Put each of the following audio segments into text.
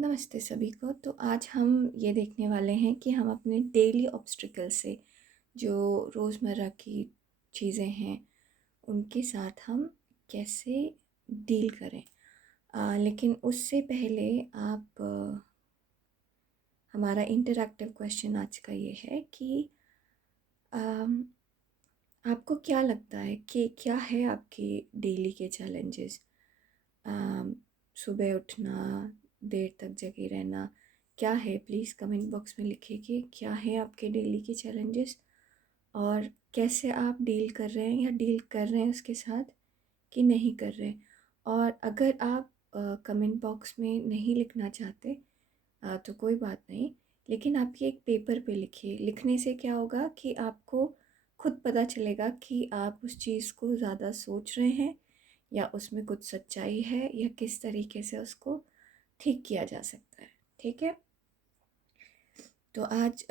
नमस्ते सभी को। तो आज हम ये देखने वाले हैं कि हम अपने डेली ऑब्स्टिकल से जो रोज़मर्रा की चीज़ें हैं उनके साथ हम कैसे डील करें। लेकिन उससे पहले आप हमारा इंटरैक्टिव क्वेश्चन आज का ये है कि अम, आपको क्या लगता है कि क्या है आपके डेली के चैलेंजेस। अम, सुबह उठना, देर तक जगे रहना, क्या है? प्लीज़ कमेंट बॉक्स में लिखिए कि क्या है आपके डेली के चैलेंजेस और कैसे आप डील कर रहे हैं या डील कर रहे हैं उसके साथ कि नहीं कर रहे। और अगर आप कमेंट बॉक्स में नहीं लिखना चाहते तो कोई बात नहीं, लेकिन आप ये एक पेपर पे लिखिए। लिखने से क्या होगा कि आपको खुद पता चलेगा कि आप उस चीज़ को ज़्यादा सोच रहे हैं या उसमें कुछ सच्चाई है या किस तरीके से उसको ठीक किया जा सकता है। ठीक है? तो आज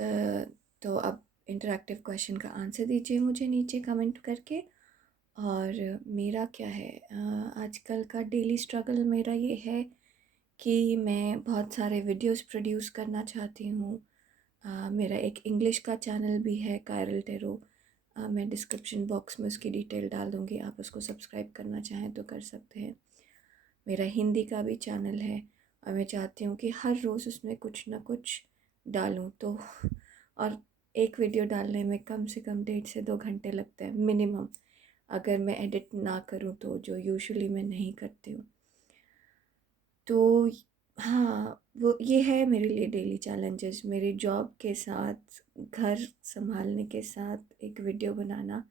तो अब इंटरैक्टिव क्वेश्चन का आंसर दीजिए मुझे नीचे कमेंट करके। और मेरा क्या है, आजकल का डेली स्ट्रगल मेरा ये है कि मैं बहुत सारे वीडियोस प्रोड्यूस करना चाहती हूँ। मेरा एक इंग्लिश का चैनल भी है, कायरल टेरो। मैं डिस्क्रिप्शन बॉक्स में उसकी डिटेल डाल दूँगी, आप उसको सब्सक्राइब करना चाहें तो कर सकते हैं। मेरा हिंदी का भी चैनल है और मैं चाहती हूँ कि हर रोज़ उसमें कुछ ना कुछ डालूँ तो और एक वीडियो डालने में कम से कम 1.5 से 2 घंटे लगते हैं मिनिमम, अगर मैं एडिट ना करूँ तो, जो यूजुअली मैं नहीं करती हूँ। तो हाँ, वो ये है मेरे लिए डेली चैलेंजेस। मेरी जॉब के साथ, घर संभालने के साथ एक वीडियो बनाना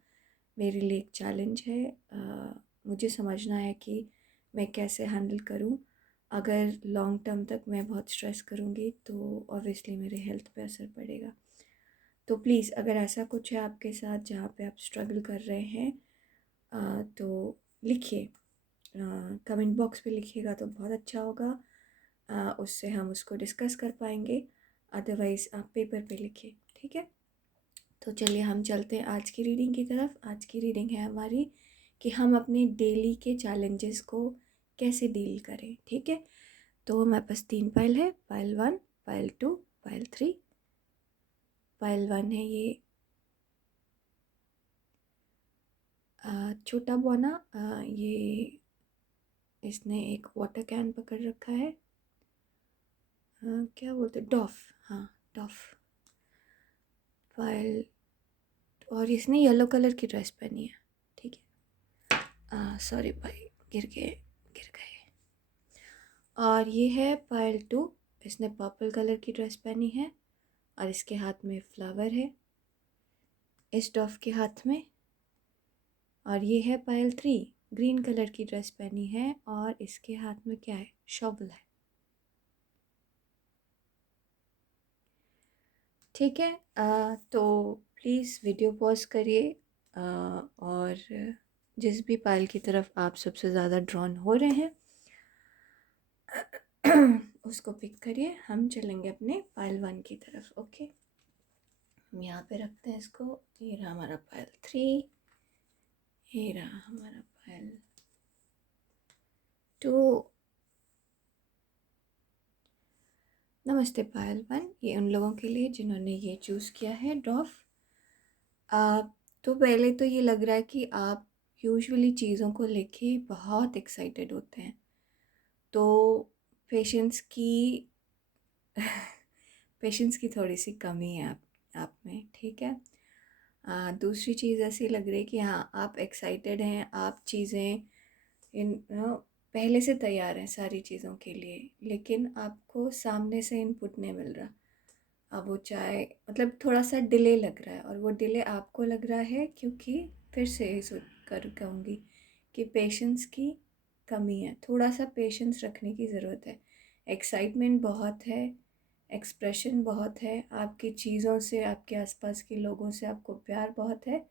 मेरे लिए एक चैलेंज है। मुझे समझना है कि मैं कैसे हैंडल करूँ। अगर लॉन्ग टर्म तक मैं बहुत स्ट्रेस करूँगी तो ऑब्वियसली मेरे हेल्थ पे असर पड़ेगा। तो प्लीज़ अगर ऐसा कुछ है आपके साथ जहाँ पे आप स्ट्रगल कर रहे हैं तो लिखिए, कमेंट बॉक्स पे लिखिएगा तो बहुत अच्छा होगा। उससे हम उसको डिस्कस कर पाएंगे। अदरवाइज़ आप पेपर पे लिखिए, ठीक है? तो चलिए हम चलते हैं आज की रीडिंग की तरफ। आज की रीडिंग है हमारी कि हम अपने डेली के चैलेंजेस को कैसे डील करें, ठीक है? तो हमारे पास 3 फाइल है, फाइल 1, फाइल 2, फाइल 3। फाइल 1 है ये छोटा बौना। ये इसने एक वाटर कैन पकड़ रखा है। क्या बोलते हैं, डॉफ। हाँ, डॉफ। फाइल, और इसने येलो कलर की ड्रेस पहनी है, ठीक है? सॉरी भाई, गिर गए गिर गए। और ये है फाइल 2, इसने पर्पल कलर की ड्रेस पहनी है और इसके हाथ में फ्लावर है, इस डॉफ के हाथ में। और ये है फाइल 3, ग्रीन कलर की ड्रेस पहनी है और इसके हाथ में क्या है, शॉवल है, ठीक है? तो प्लीज़ वीडियो पॉज करिए और जिस भी फाइल की तरफ आप सबसे ज़्यादा ड्रॉन हो रहे हैं उसको पिक करिए। हम चलेंगे अपने फाइल 1 की तरफ। ओके, हम यहाँ पे रखते हैं इसको। ये रहा हमारा फाइल 3, ये रहा हमारा फाइल 2। नमस्ते फाइल 1, ये उन लोगों के लिए जिन्होंने ये चूज़ किया है, डॉफ। तो पहले तो ये लग रहा है कि आप यूजुअली चीज़ों को लेके बहुत एक्साइटेड होते हैं, तो पेशेंस की पेशेंस की थोड़ी सी कमी है आप में, ठीक है? दूसरी चीज़ ऐसी लग रही है कि हाँ, आप एक्साइटेड हैं, आप चीज़ें पहले से तैयार हैं सारी चीज़ों के लिए, लेकिन आपको सामने से इनपुट नहीं मिल रहा। अब वो चाहे मतलब थोड़ा सा डिले लग रहा है, और वो डिले आपको लग रहा है क्योंकि फिर से कहूँगी कि पेशेंस की कमी है। थोड़ा सा पेशेंस रखने की ज़रूरत है। एक्साइटमेंट बहुत है, एक्सप्रेशन बहुत है, आपकी चीज़ों से, आपके आसपास के लोगों से आपको प्यार बहुत है,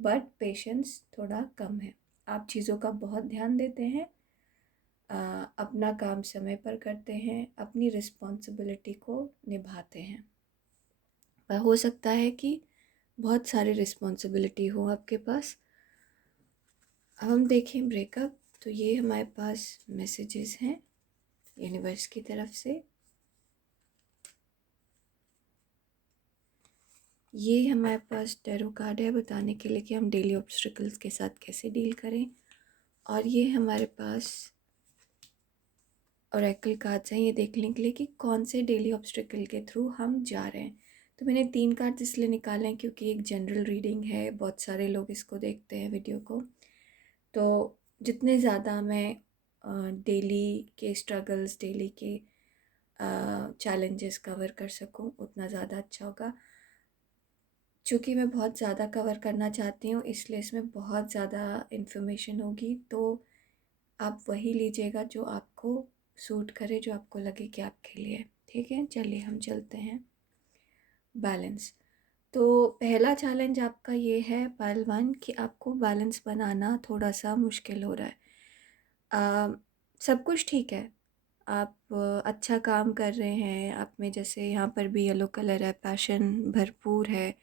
बट पेशेंस थोड़ा कम है। आप चीज़ों का बहुत ध्यान देते हैं, अपना काम समय पर करते हैं, अपनी रिस्पॉन्सिबिलिटी को निभाते हैं। पर हो सकता है कि बहुत सारी रिस्पॉन्सिबिलिटी हो आपके पास। अब हम देखें ब्रेकअप, तो ये हमारे पास मैसेजेस हैं यूनिवर्स की तरफ से। ये हमारे पास टैरो कार्ड है बताने के लिए कि हम डेली ऑब्स्टिकल्स के साथ कैसे डील करें, और ये हमारे पास ओरेकल कार्ड्स हैं ये देखने के लिए कि कौन से डेली ऑब्स्टिकल के थ्रू हम जा रहे हैं। तो मैंने 3 कार्ड्स इसलिए निकाले हैं क्योंकि एक जनरल रीडिंग है, बहुत सारे लोग इसको देखते हैं वीडियो को। तो जितने ज़्यादा मैं डेली के स्ट्रगल्स, डेली के चैलेंजेस कवर कर सकूं उतना ज़्यादा अच्छा होगा। चूँकि मैं बहुत ज़्यादा कवर करना चाहती हूँ इसलिए इसमें बहुत ज़्यादा इन्फॉर्मेशन होगी, तो आप वही लीजिएगा जो आपको सूट करे, जो आपको लगे कि आपके लिए है। ठीक है, चलिए हम चलते हैं। बैलेंस। तो पहला चैलेंज आपका ये है पाइल 1 कि आपको बैलेंस बनाना थोड़ा सा मुश्किल हो रहा है। अ, सब कुछ ठीक है, आप अच्छा काम कर रहे हैं, आप में जैसे यहाँ पर भी येलो कलर है, पैशन भरपूर है,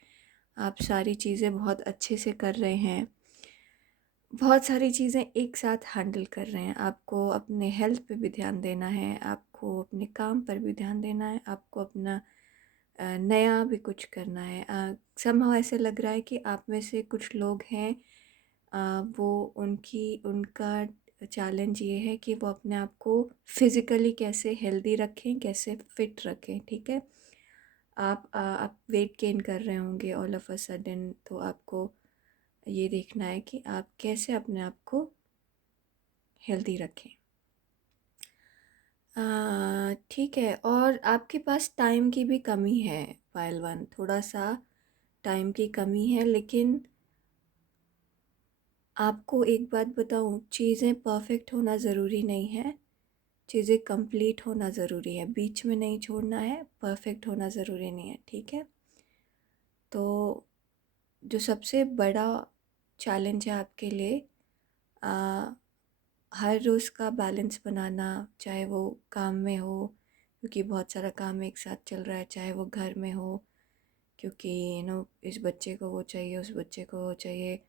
आप सारी चीज़ें बहुत अच्छे से कर रहे हैं, बहुत सारी चीज़ें एक साथ हैंडल कर रहे हैं। आपको अपने हेल्थ पे भी ध्यान देना है, आपको अपने काम पर भी ध्यान देना है, आपको अपना नया भी कुछ करना है। समहाउ ऐसे लग रहा है कि आप में से कुछ लोग हैं, वो उनका चैलेंज ये है कि वो अपने आप को फिज़िकली कैसे हेल्दी रखें, कैसे फिट रखें। ठीक है, आप वेट गेन कर रहे होंगे ऑल ऑफ अ सडन, तो आपको ये देखना है कि आप कैसे अपने आप को हेल्दी रखें। ठीक है, और आपके पास टाइम की भी कमी है पाइल 1, थोड़ा सा टाइम की कमी है, लेकिन आपको एक बात बताऊं, चीज़ें परफेक्ट होना ज़रूरी नहीं है, चीज़ें कंप्लीट होना ज़रूरी है, बीच में नहीं छोड़ना है, परफेक्ट होना ज़रूरी नहीं है। ठीक है, तो जो सबसे बड़ा चैलेंज है आपके लिए, आ, हर रोज़ का बैलेंस बनाना, चाहे वो काम में हो क्योंकि बहुत सारा काम एक साथ चल रहा है, चाहे वो घर में हो क्योंकि इस बच्चे को वो चाहिए, उस बच्चे को वो चाहिए,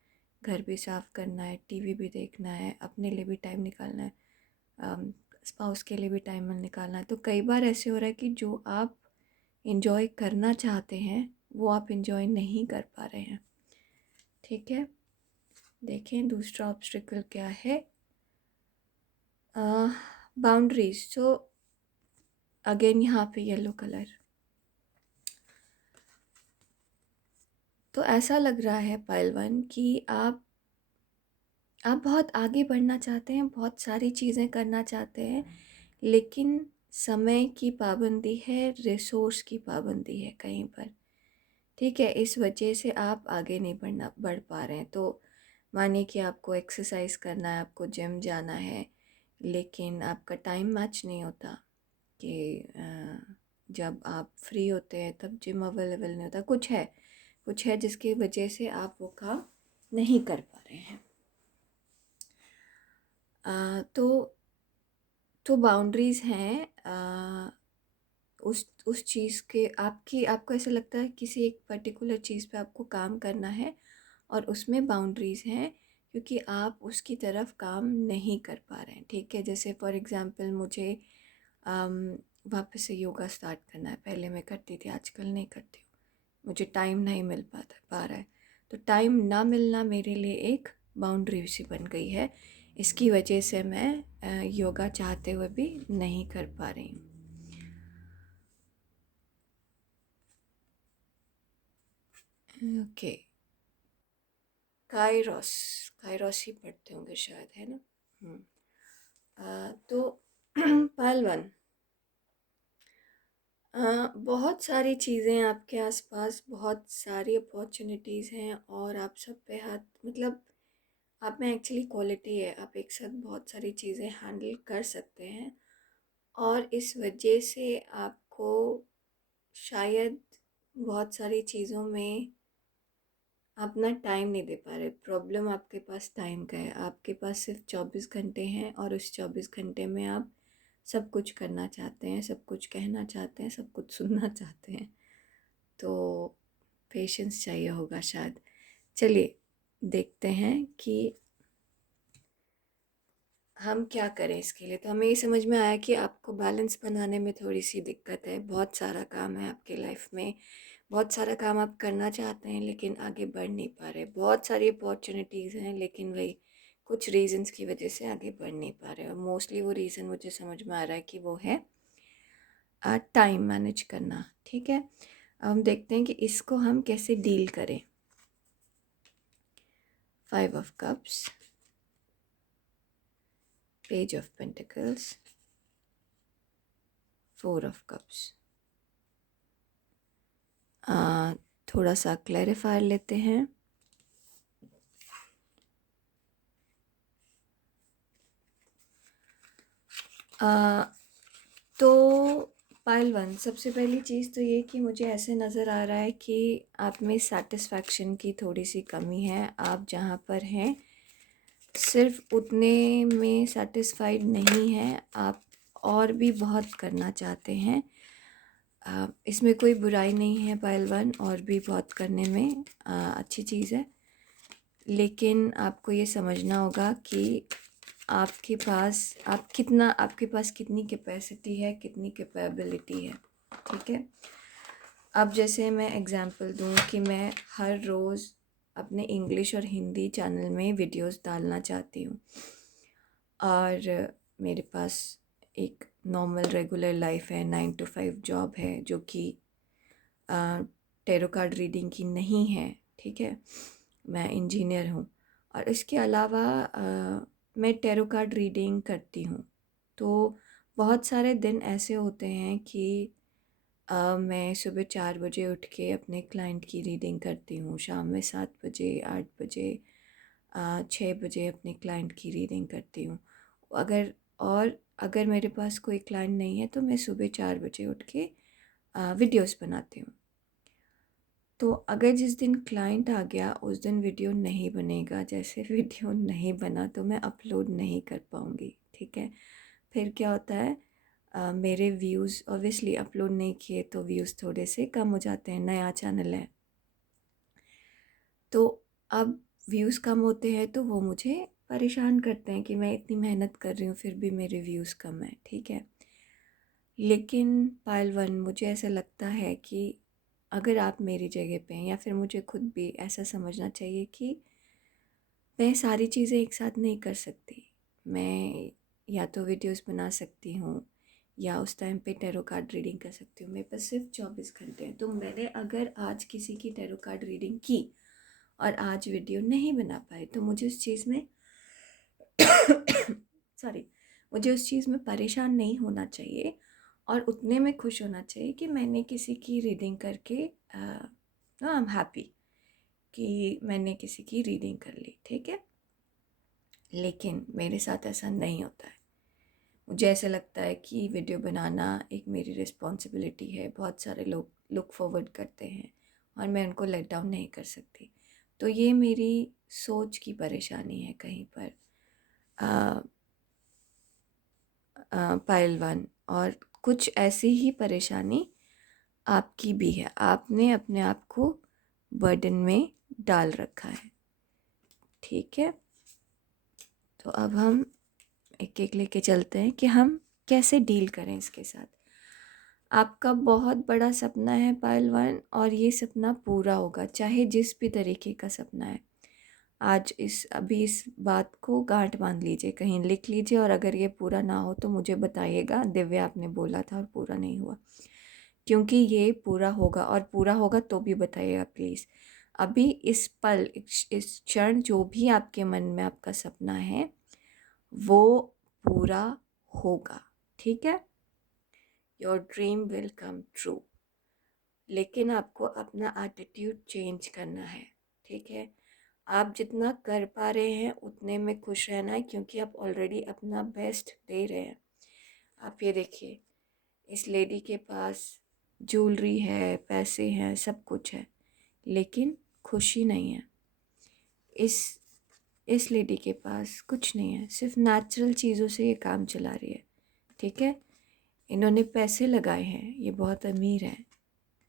घर भी साफ़ करना है, टीवी भी देखना है, अपने लिए भी टाइम निकालना है, स्पाउस के लिए भी टाइम निकालना है। तो कई बार ऐसे हो रहा है कि जो आप इंजॉय करना चाहते हैं वो आप इंजॉय नहीं कर पा रहे हैं। ठीक है, देखें दूसरा ऑब्स्टिकल क्या है। बाउंड्रीज। सो अगेन यहाँ पे येलो कलर, तो ऐसा लग रहा है पाइल 1 कि आप बहुत आगे बढ़ना चाहते हैं, बहुत सारी चीज़ें करना चाहते हैं, लेकिन समय की पाबंदी है, रिसोर्स की पाबंदी है कहीं पर। ठीक है, इस वजह से आप आगे नहीं बढ़ पा रहे हैं। तो मानिए कि आपको एक्सरसाइज करना है, आपको जिम जाना है, लेकिन आपका टाइम मैच नहीं होता कि जब आप फ्री होते हैं तब जिम अवेलेबल नहीं होता। कुछ है जिसकी वजह से आप वो काम नहीं कर पा रहे हैं। तो बाउंड्रीज़ हैं, उस चीज़ के आपको ऐसा लगता है किसी एक पर्टिकुलर चीज़ पे आपको काम करना है और उसमें बाउंड्रीज़ हैं क्योंकि आप उसकी तरफ काम नहीं कर पा रहे हैं। ठीक है, जैसे फॉर एग्ज़ाम्पल मुझे वापस से योगा स्टार्ट करना है, पहले मैं करती थी, आजकल नहीं करती हूँ, मुझे टाइम नहीं मिल पा रहा है। तो टाइम ना मिलना मेरे लिए एक बाउंड्री सी बन गई है, इसकी वजह से मैं योगा चाहते हुए भी नहीं कर पा रही हूँ। ओके, काइरोस, काइरोस ही पढ़ते होंगे शायद, है ना। तो पहलवान, बहुत सारी चीज़ें आपके आसपास, बहुत सारी अपॉर्चुनिटीज़ हैं और आप सब पे हाथ, मतलब आप में एक्चुअली क्वालिटी है, आप एक साथ बहुत सारी चीज़ें हैंडल कर सकते हैं, और इस वजह से आपको शायद बहुत सारी चीज़ों में अपना टाइम नहीं दे पा रहे। प्रॉब्लम आपके पास टाइम का है, आपके पास सिर्फ 24 घंटे हैं और उस 24 घंटे में आप सब कुछ करना चाहते हैं, सब कुछ कहना चाहते हैं, सब कुछ सुनना चाहते हैं, तो पेशेंस चाहिए होगा शायद। चलिए देखते हैं कि हम क्या करें इसके लिए। तो हमें ये समझ में आया कि आपको बैलेंस बनाने में थोड़ी सी दिक्कत है, बहुत सारा काम है आपके लाइफ में, बहुत सारा काम आप करना चाहते हैं लेकिन आगे बढ़ नहीं पा रहे। बहुत सारी अपॉर्चुनिटीज़ हैं लेकिन वही कुछ रीज़न्स की वजह से आगे बढ़ नहीं पा रहे। और मोस्टली वो रीज़न मुझे समझ में आ रहा है कि वो है टाइम मैनेज करना। ठीक है, हम देखते हैं कि इसको हम कैसे डील करें। 5 of cups, page of pentacles, 4 of cups. थोड़ा सा क्लैरिफायर लेते हैं। तो पाइल वन, सबसे पहली चीज़ तो ये कि मुझे ऐसे नज़र आ रहा है कि आप में सेटिस्फैक्शन की थोड़ी सी कमी है। आप जहाँ पर हैं सिर्फ उतने में सेटिस्फाइड नहीं हैं, आप और भी बहुत करना चाहते हैं। इसमें कोई बुराई नहीं है पाइल वन, और भी बहुत करने में अच्छी चीज़ है। लेकिन आपको ये समझना होगा कि आपके पास कितनी कैपेसिटी है, कितनी कैपेबिलिटी है। ठीक है, अब जैसे मैं एग्ज़ाम्पल दूँ कि मैं हर रोज़ अपने इंग्लिश और हिंदी चैनल में वीडियोस डालना चाहती हूँ, और मेरे पास एक नॉर्मल रेगुलर लाइफ है, 9 to 5 जॉब है जो कि टैरो कार्ड रीडिंग की नहीं है। ठीक है, मैं इंजीनियर हूँ, और इसके अलावा मैं टैरो कार्ड रीडिंग करती हूँ। तो बहुत सारे दिन ऐसे होते हैं कि मैं सुबह 4 बजे उठ के अपने क्लाइंट की रीडिंग करती हूँ, शाम में 7 बजे, 8 बजे, 6 बजे अपने क्लाइंट की रीडिंग करती हूँ। अगर मेरे पास कोई क्लाइंट नहीं है तो मैं सुबह 4 बजे उठ के वीडियोस बनाती हूँ। तो अगर जिस दिन क्लाइंट आ गया उस दिन वीडियो नहीं बनेगा, जैसे वीडियो नहीं बना तो मैं अपलोड नहीं कर पाऊँगी। ठीक है, फिर क्या होता है, मेरे व्यूज़ ऑब्वियसली अपलोड नहीं किए तो व्यूज़ थोड़े से कम हो जाते हैं, नया चैनल है। तो अब व्यूज़ कम होते हैं तो वो मुझे परेशान करते हैं कि मैं इतनी मेहनत कर रही हूँ फिर भी मेरे व्यूज़ कम हैं। ठीक है, लेकिन पायल वन, मुझे ऐसा लगता है कि अगर आप मेरी जगह पे हैं, या फिर मुझे खुद भी ऐसा समझना चाहिए कि मैं सारी चीज़ें एक साथ नहीं कर सकती। मैं या तो वीडियोस बना सकती हूँ या उस टाइम पे टैरो कार्ड रीडिंग कर सकती हूँ। मेरे पास सिर्फ 24 घंटे हैं, तो मैंने अगर आज किसी की टैरो कार्ड रीडिंग की और आज वीडियो नहीं बना पाए तो मुझे उस चीज़ में सॉरी, मुझे उस चीज़ में परेशान नहीं होना चाहिए, और उतने में खुश होना चाहिए कि मैंने किसी की रीडिंग करके आई एम हैप्पी कि मैंने किसी की रीडिंग कर ली। ठीक है, लेकिन मेरे साथ ऐसा नहीं होता है। मुझे ऐसा लगता है कि वीडियो बनाना एक मेरी रिस्पॉन्सिबिलिटी है। बहुत सारे लोग लुक फॉरवर्ड करते हैं और मैं उनको लेट डाउन नहीं कर सकती। तो ये मेरी सोच की परेशानी है कहीं पर, पाइल वन। और कुछ ऐसी ही परेशानी आपकी भी है, आपने अपने आप को बर्डन में डाल रखा है। ठीक है, तो अब हम एक एक लेके चलते हैं कि हम कैसे डील करें इसके साथ। आपका बहुत बड़ा सपना है पायल वन, और ये सपना पूरा होगा चाहे जिस भी तरीके का सपना है। आज अभी इस बात को गांठ बांध लीजिए, कहीं लिख लीजिए, और अगर ये पूरा ना हो तो मुझे बताइएगा, दिव्या आपने बोला था और पूरा नहीं हुआ, क्योंकि ये पूरा होगा, और पूरा होगा तो भी बताइएगा प्लीज़। अभी इस पल, इस क्षण जो भी आपके मन में आपका सपना है वो पूरा होगा। ठीक है, your dream will come true. लेकिन आपको अपना एटीट्यूड चेंज करना है। ठीक है, आप जितना कर पा रहे हैं उतने में खुश रहना है, क्योंकि आप ऑलरेडी अपना बेस्ट दे रहे हैं। आप ये देखिए, इस लेडी के पास ज्वेलरी है, पैसे हैं, सब कुछ है, लेकिन खुशी नहीं है। इस लेडी के पास कुछ नहीं है, सिर्फ नेचुरल चीज़ों से ये काम चला रही है। ठीक है, इन्होंने पैसे लगाए हैं, ये बहुत अमीर हैं,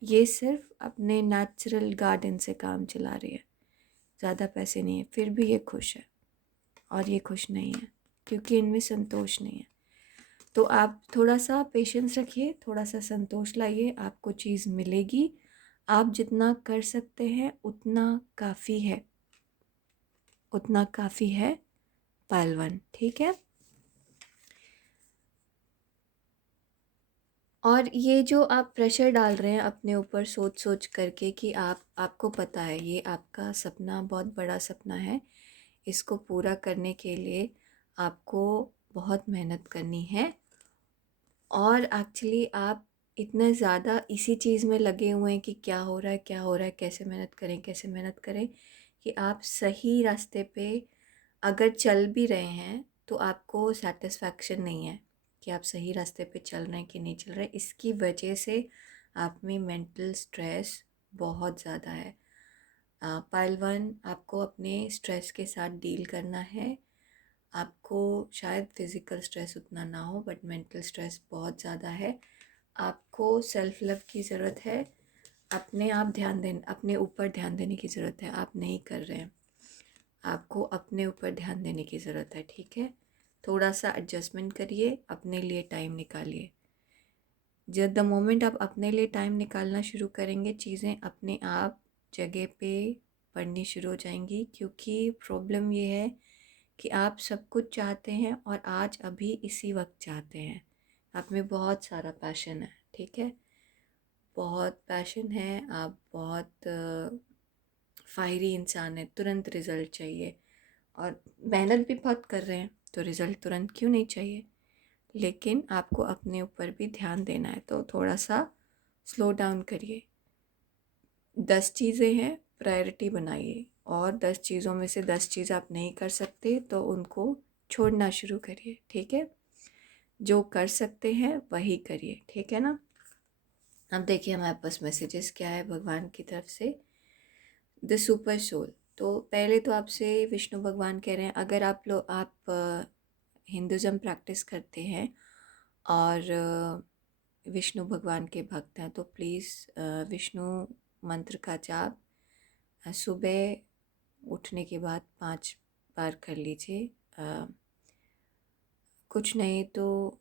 ये सिर्फ अपने नेचुरल गार्डन से काम चला रही है, ज़्यादा पैसे नहीं है, फिर भी ये खुश है। और ये खुश नहीं है क्योंकि इनमें संतोष नहीं है। तो आप थोड़ा सा पेशेंस रखिए, थोड़ा सा संतोष लाइए, आपको चीज़ मिलेगी, आप जितना कर सकते हैं उतना काफ़ी है, उतना काफ़ी है पहलवान, ठीक है। और ये जो आप प्रेशर डाल रहे हैं अपने ऊपर सोच सोच करके कि आपको पता है ये आपका सपना बहुत बड़ा सपना है, इसको पूरा करने के लिए आपको बहुत मेहनत करनी है। और एक्चुअली आप इतने ज़्यादा इसी चीज़ में लगे हुए हैं कि क्या हो रहा है, क्या हो रहा है, कैसे मेहनत करें, कैसे मेहनत करें, कि आप सही रास्ते पे अगर चल भी रहे हैं तो आपको सेटिस्फैक्शन नहीं है कि आप सही रास्ते पे चल रहे हैं कि नहीं चल रहे। इसकी वजह से आप में मेंटल स्ट्रेस बहुत ज़्यादा है। पहलवान, आपको अपने स्ट्रेस के साथ डील करना है। आपको शायद फिज़िकल स्ट्रेस उतना ना हो बट मेंटल स्ट्रेस बहुत ज़्यादा है। आपको सेल्फ लव की ज़रूरत है। अपने ऊपर ध्यान देने की ज़रूरत है। आप नहीं कर रहे हैं, आपको अपने ऊपर ध्यान देने की ज़रूरत है, ठीक है। थोड़ा सा एडजस्टमेंट करिए, अपने लिए टाइम निकालिए। जब द मोमेंट आप अपने लिए टाइम निकालना शुरू करेंगे, चीज़ें अपने आप जगह पे पड़नी शुरू हो जाएंगी। क्योंकि प्रॉब्लम ये है कि आप सब कुछ चाहते हैं और आज अभी इसी वक्त चाहते हैं। आप में बहुत सारा पैशन है, ठीक है, बहुत पैशन है। आप बहुत फायरी इंसान है, तुरंत रिज़ल्ट चाहिए और मेहनत भी बहुत कर रहे हैं, तो रिज़ल्ट तुरंत क्यों नहीं चाहिए। लेकिन आपको अपने ऊपर भी ध्यान देना है, तो थोड़ा सा स्लो डाउन करिए। 10 चीज़ें हैं, प्रायोरिटी बनाइए, और 10 चीज़ों में से 10 चीज़ आप नहीं कर सकते तो उनको छोड़ना शुरू करिए, ठीक है। जो कर सकते हैं वही करिए, ठीक है ना। अब देखिए हमारे पास मैसेजेस क्या है भगवान की तरफ से। The super soul. तो पहले तो आपसे विष्णु भगवान कह रहे हैं, अगर आप हिंदुज़म प्रैक्टिस करते हैं और विष्णु भगवान के भक्त हैं तो प्लीज़ विष्णु मंत्र का जाप सुबह उठने के बाद 5 बार कर लीजिए। कुछ नहीं तो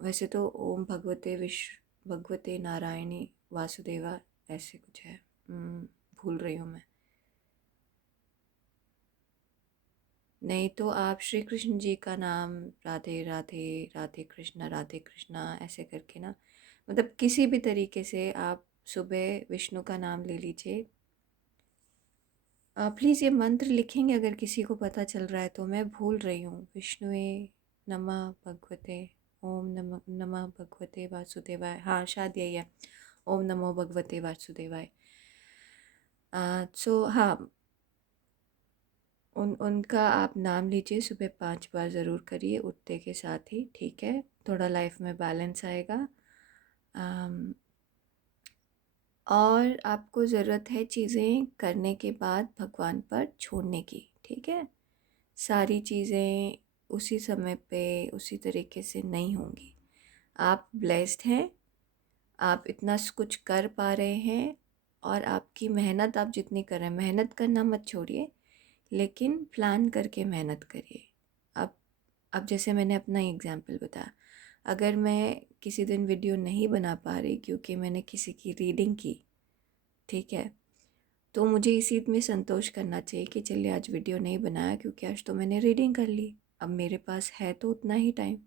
वैसे तो ओम भगवते नारायणी वासुदेवा ऐसे कुछ है, भूल रही हूँ मैं। नहीं तो आप श्री कृष्ण जी का नाम राधे राधे राधे कृष्णा ऐसे करके ना, मतलब किसी भी तरीके से आप सुबह विष्णु का नाम ले लीजिए। प्लीज़ ये मंत्र लिखेंगे अगर किसी को पता चल रहा है तो। मैं भूल रही हूँ। विष्णुए नमः भगवते, ओम नमः भगवते वासुदेवाय, हाँ शायद यही है, ओम नमो भगवते वासुदेवाय। सो हाँ, उनका आप नाम लीजिए, सुबह 5 बार ज़रूर करिए उठते के साथ ही, ठीक है। थोड़ा लाइफ में बैलेंस आएगा। और आपको ज़रूरत है चीज़ें करने के बाद भगवान पर छोड़ने की, ठीक है। सारी चीज़ें उसी समय पे उसी तरीके से नहीं होंगी। आप ब्लेस्ड हैं, आप इतना कुछ कर पा रहे हैं, और आपकी मेहनत आप जितनी कर रहे हैं, मेहनत करना मत छोड़िए, लेकिन प्लान करके मेहनत करिए। अब अब जैसे मैंने अपना एग्जाम्पल बताया, अगर मैं किसी दिन वीडियो नहीं बना पा रही क्योंकि मैंने किसी की रीडिंग की, ठीक है, तो मुझे इसी में संतोष करना चाहिए कि चलिए आज वीडियो नहीं बनाया क्योंकि आज तो मैंने रीडिंग कर ली। अब मेरे पास है तो उतना ही टाइम,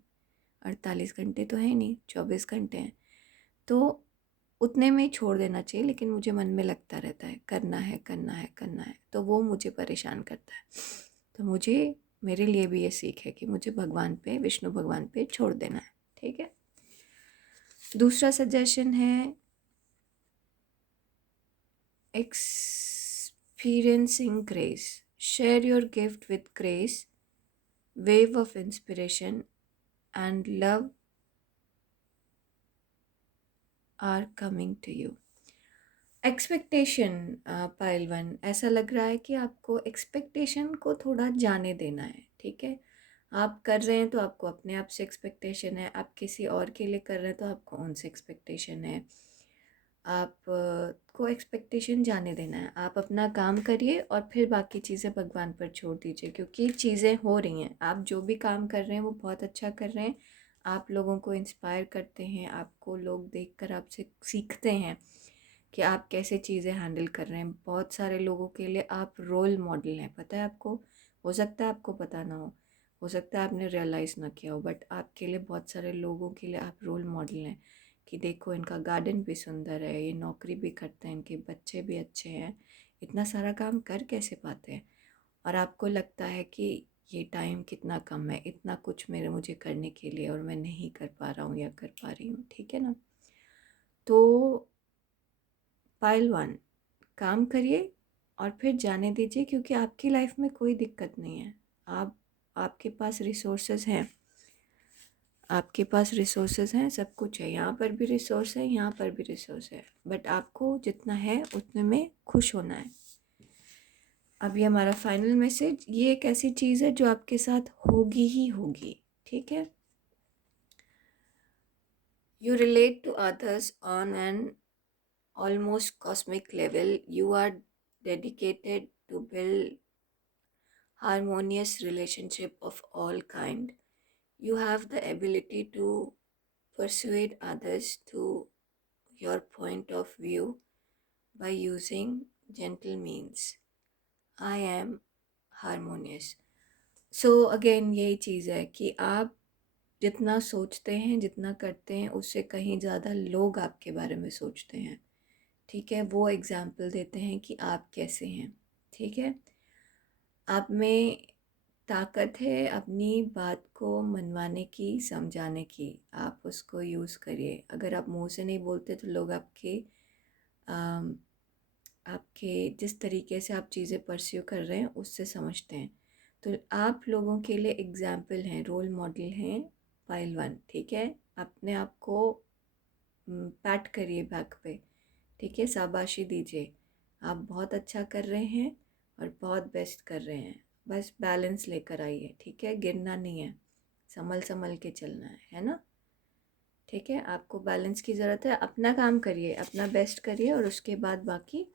48 घंटे तो है नहीं, 24 घंटे हैं, तो उतने में ही छोड़ देना चाहिए। लेकिन मुझे मन में लगता रहता है करना है करना है करना है, तो वो मुझे परेशान करता है। तो मेरे लिए भी ये सीख है कि मुझे भगवान पे, विष्णु भगवान पे छोड़ देना है, ठीक है। दूसरा सजेशन है experiencing grace. Share your gift with grace, wave of inspiration and love are coming to you. Expectation, पाइलवन, ऐसा लग रहा है कि आपको एक्सपेक्टेशन को थोड़ा जाने देना है, ठीक है। आप कर रहे हैं तो आपको अपने आप से एक्सपेक्टेशन है, आप किसी और के लिए कर रहे हैं तो आपको उनसे एक्सपेक्टेशन है। आप को एक्सपेक्टेशन जाने देना है। आप अपना काम करिए और फिर बाकी चीज़ें भगवान पर छोड़ दीजिए, क्योंकि चीज़ें हो रही हैं। आप जो भी काम कर रहे हैं वो बहुत अच्छा कर रहे हैं। आप लोगों को इंस्पायर करते हैं, आपको लोग देखकर आपसे सीखते हैं। कि आप कैसे चीज़ें हैंडल कर रहे हैं। बहुत सारे लोगों के लिए आप रोल मॉडल हैं, पता है आपको। हो सकता है आपको पता ना हो सकता है आपने रियलाइज़ ना किया हो, बट आपके लिए, बहुत सारे लोगों के लिए आप रोल मॉडल हैं कि देखो इनका गार्डन भी सुंदर है, ये नौकरी भी करते हैं, इनके बच्चे भी अच्छे हैं, इतना सारा काम कर कैसे पाते हैं। और आपको लगता है कि ये टाइम कितना कम है, इतना कुछ मुझे करने के लिए, और मैं नहीं कर पा रहा हूँ या कर पा रही हूँ, ठीक है ना। तो पाइल वन, काम करिए और फिर जाने दीजिए, क्योंकि आपकी लाइफ में कोई दिक्कत नहीं है। आप आपके पास रिसोर्सेज हैं, आपके पास रिसोर्सेज हैं, सब कुछ है। यहाँ पर भी रिसोर्स है, यहाँ पर भी रिसोर्स है, बट आपको जितना है उतने में खुश होना है। अब ये हमारा फाइनल मैसेज, ये एक ऐसी चीज़ है जो आपके साथ होगी ही होगी, ठीक है। You relate to others on an almost cosmic level. You are dedicated to build harmonious relationship of all kind. You have the ability to persuade others to your point of view by using gentle means. I am harmonious. So again यही चीज़ है कि आप जितना सोचते हैं, जितना करते हैं, उससे कहीं ज़्यादा लोग आपके बारे में सोचते हैं, ठीक है। वो एग्ज़ाम्पल देते हैं कि आप कैसे हैं, ठीक है। आप में ताकत है अपनी बात को मनवाने की, समझाने की। आप उसको यूज़ करिए। अगर आप मुंह से नहीं बोलते तो लोग आम, आपके जिस तरीके से आप चीज़ें परस्यू कर रहे हैं उससे समझते हैं। तो आप लोगों के लिए एग्ज़ाम्पल हैं, रोल मॉडल हैं, पाइल वन, ठीक है। अपने आप को पैट करिए बैक पे, ठीक है, शाबाशी दीजिए। आप बहुत अच्छा कर रहे हैं और बहुत बेस्ट कर रहे हैं। बस बैलेंस लेकर आइए, ठीक है, गिरना नहीं है, संभल संभल के चलना है ना, ठीक है। आपको बैलेंस की ज़रूरत है। अपना काम करिए, अपना बेस्ट करिए, और उसके बाद बाकी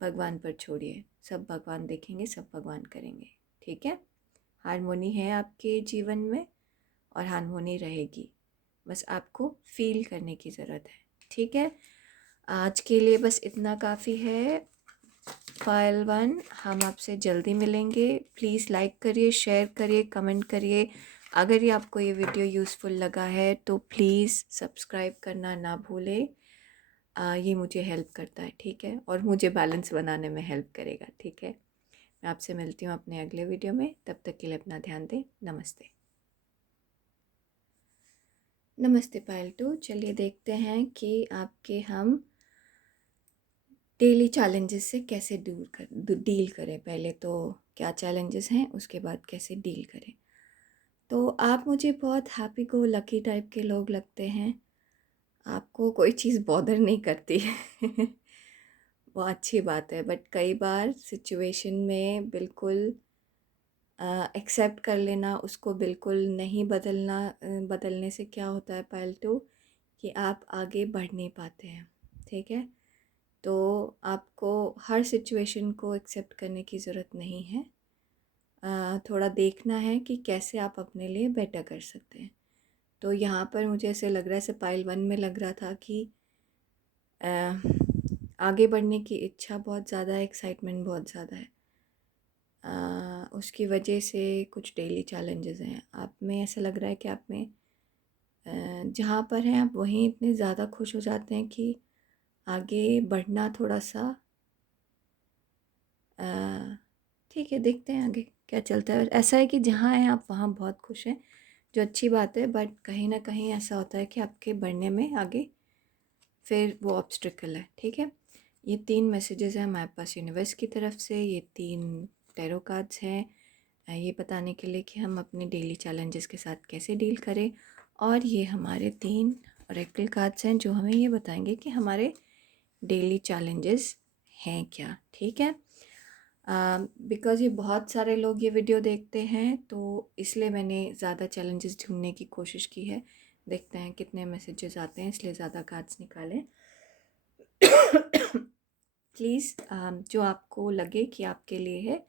भगवान पर छोड़िए। सब भगवान देखेंगे, सब भगवान करेंगे, ठीक है। हारमोनी है आपके जीवन में और हारमोनी रहेगी, बस आपको फील करने की ज़रूरत है, ठीक है। आज के लिए बस इतना काफ़ी है। फाइल वन, हम आपसे जल्दी मिलेंगे। प्लीज़ लाइक करिए, शेयर करिए, कमेंट करिए। अगर ये आपको ये वीडियो यूज़फुल लगा है तो प्लीज़ सब्सक्राइब करना ना भूलें। ये मुझे हेल्प करता है, ठीक है, और मुझे बैलेंस बनाने में हेल्प करेगा, ठीक है। मैं आपसे मिलती हूँ अपने अगले वीडियो में। तब तक के लिए अपना ध्यान दें। नमस्ते। नमस्ते पायल टू। चलिए देखते हैं कि आपके हम डेली चैलेंजेस से कैसे डील करें। पहले तो क्या चैलेंजेस हैं, उसके बाद कैसे डील करें। तो आप मुझे बहुत हैप्पी गो लकी टाइप के लोग लगते हैं। आपको कोई चीज़ बॉदर नहीं करती है वो अच्छी बात है, बट कई बार सिचुएशन में बिल्कुल एक्सेप्ट कर लेना, उसको बिल्कुल नहीं बदलना। बदलने से क्या होता है पायलटू, कि आप आगे बढ़ नहीं पाते हैं, ठीक है। तो आपको हर सिचुएशन को एक्सेप्ट करने की ज़रूरत नहीं है। थोड़ा देखना है कि कैसे आप अपने लिए बेटर कर सकते हैं। तो यहाँ पर मुझे ऐसे लग रहा है, जैसे पाइल वन में लग रहा था कि अ, आगे बढ़ने की इच्छा बहुत ज़्यादा है, एक्साइटमेंट बहुत ज़्यादा है। उसकी वजह से कुछ डेली चैलेंजेस हैं। आप में ऐसा लग रहा है कि आप में जहाँ पर हैं आप वहीं इतने ज़्यादा खुश हो जाते हैं कि आगे बढ़ना थोड़ा सा ठीक है। देखते हैं आगे क्या चलता है। ऐसा है कि जहाँ हैं आप वहाँ बहुत खुश हैं, जो अच्छी बात है, बट कहीं ना कहीं ऐसा होता है कि आपके बढ़ने में आगे फिर वो ऑब्स्टिकल है, ठीक है। ये 3 मैसेजेस हैं हमारे पास यूनिवर्स की तरफ से। ये 3 टैरो कार्ड्स हैं ये बताने के लिए कि हम अपने डेली चैलेंजेस के साथ कैसे डील करें, और ये हमारे 3 ऑरेकल कार्ड्स हैं जो हमें ये बताएंगे कि हमारे डेली चैलेंजेस हैं क्या, ठीक है। बिकॉज़ ये बहुत सारे लोग ये वीडियो देखते हैं, तो इसलिए मैंने ज़्यादा चैलेंजेस ढूंढने की कोशिश की है। देखते हैं कितने मैसेजेस आते हैं, इसलिए ज़्यादा कार्ड्स निकालें। प्लीज़ जो आपको लगे कि आपके लिए है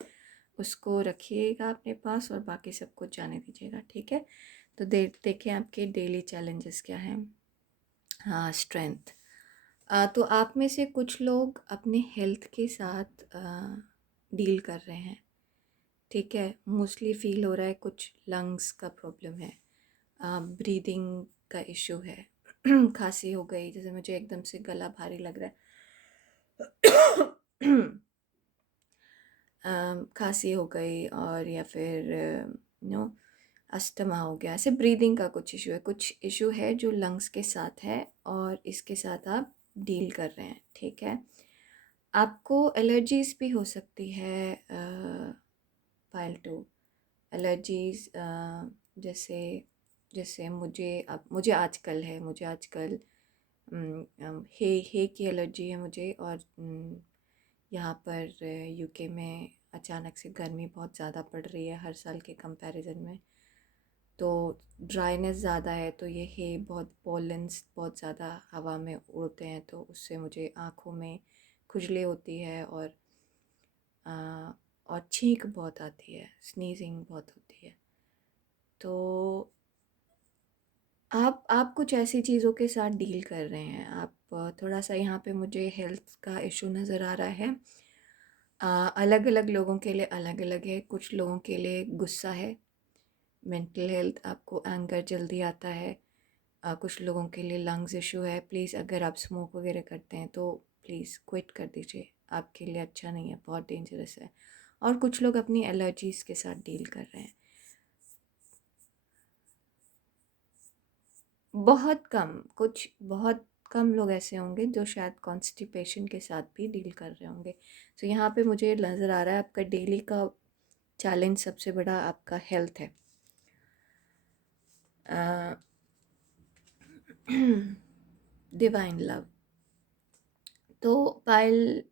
उसको रखिएगा अपने पास, और बाकी सब कुछ जाने दीजिएगा, ठीक है। तो देखें आपके डेली चैलेंजेस क्या हैं। हाँ, स्ट्रेंथ। तो आप में से कुछ लोग अपने हेल्थ के साथ डील कर रहे हैं, ठीक है। मोस्टली फील हो रहा है कुछ लंग्स का प्रॉब्लम है, ब्रीदिंग का इशू है, खांसी हो गई, जैसे मुझे एकदम से गला भारी लग रहा है। खांसी हो गई, और या फिर नो अस्थमा हो गया, ऐसे ब्रीदिंग का कुछ इशू है जो लंग्स के साथ है, और इसके साथ आप डील कर रहे हैं, ठीक है। आपको एलर्जीज भी हो सकती है, पाइल टू एलर्जीज, जैसे जैसे मुझे आजकल हे की एलर्जी है मुझे, और यहाँ पर यूके में अचानक से गर्मी बहुत ज़्यादा पड़ रही है हर साल के कंपैरिजन में, तो ड्राइनेस ज़्यादा है, तो ये हे बहुत पॉलन्स बहुत ज़्यादा हवा में उड़ते हैं, तो उससे मुझे आँखों में खुजली होती है, आ, और छींक बहुत आती है, स्नीजिंग बहुत होती है। तो आप कुछ ऐसी चीज़ों के साथ डील कर रहे हैं। आप थोड़ा सा यहाँ पे मुझे हेल्थ का इशू नज़र आ रहा है। अलग अलग लोगों के लिए अलग अलग है। कुछ लोगों के लिए गुस्सा है, मेंटल हेल्थ, आपको एंगर जल्दी आता है। कुछ लोगों के लिए लंग्स इशू है। प्लीज़ अगर आप स्मोक वगैरह करते हैं तो प्लीज़ क्विट कर दीजिए, आपके लिए अच्छा नहीं है, बहुत डेंजरस है। और कुछ लोग अपनी एलर्जीज़ के साथ डील कर रहे हैं। बहुत कम लोग ऐसे होंगे जो शायद कॉन्स्टिपेशन के साथ भी डील कर रहे होंगे। तो यहाँ पे मुझे नज़र आ रहा है आपका डेली का चैलेंज सबसे बड़ा आपका हेल्थ है। डिवाइन लव, तो पायल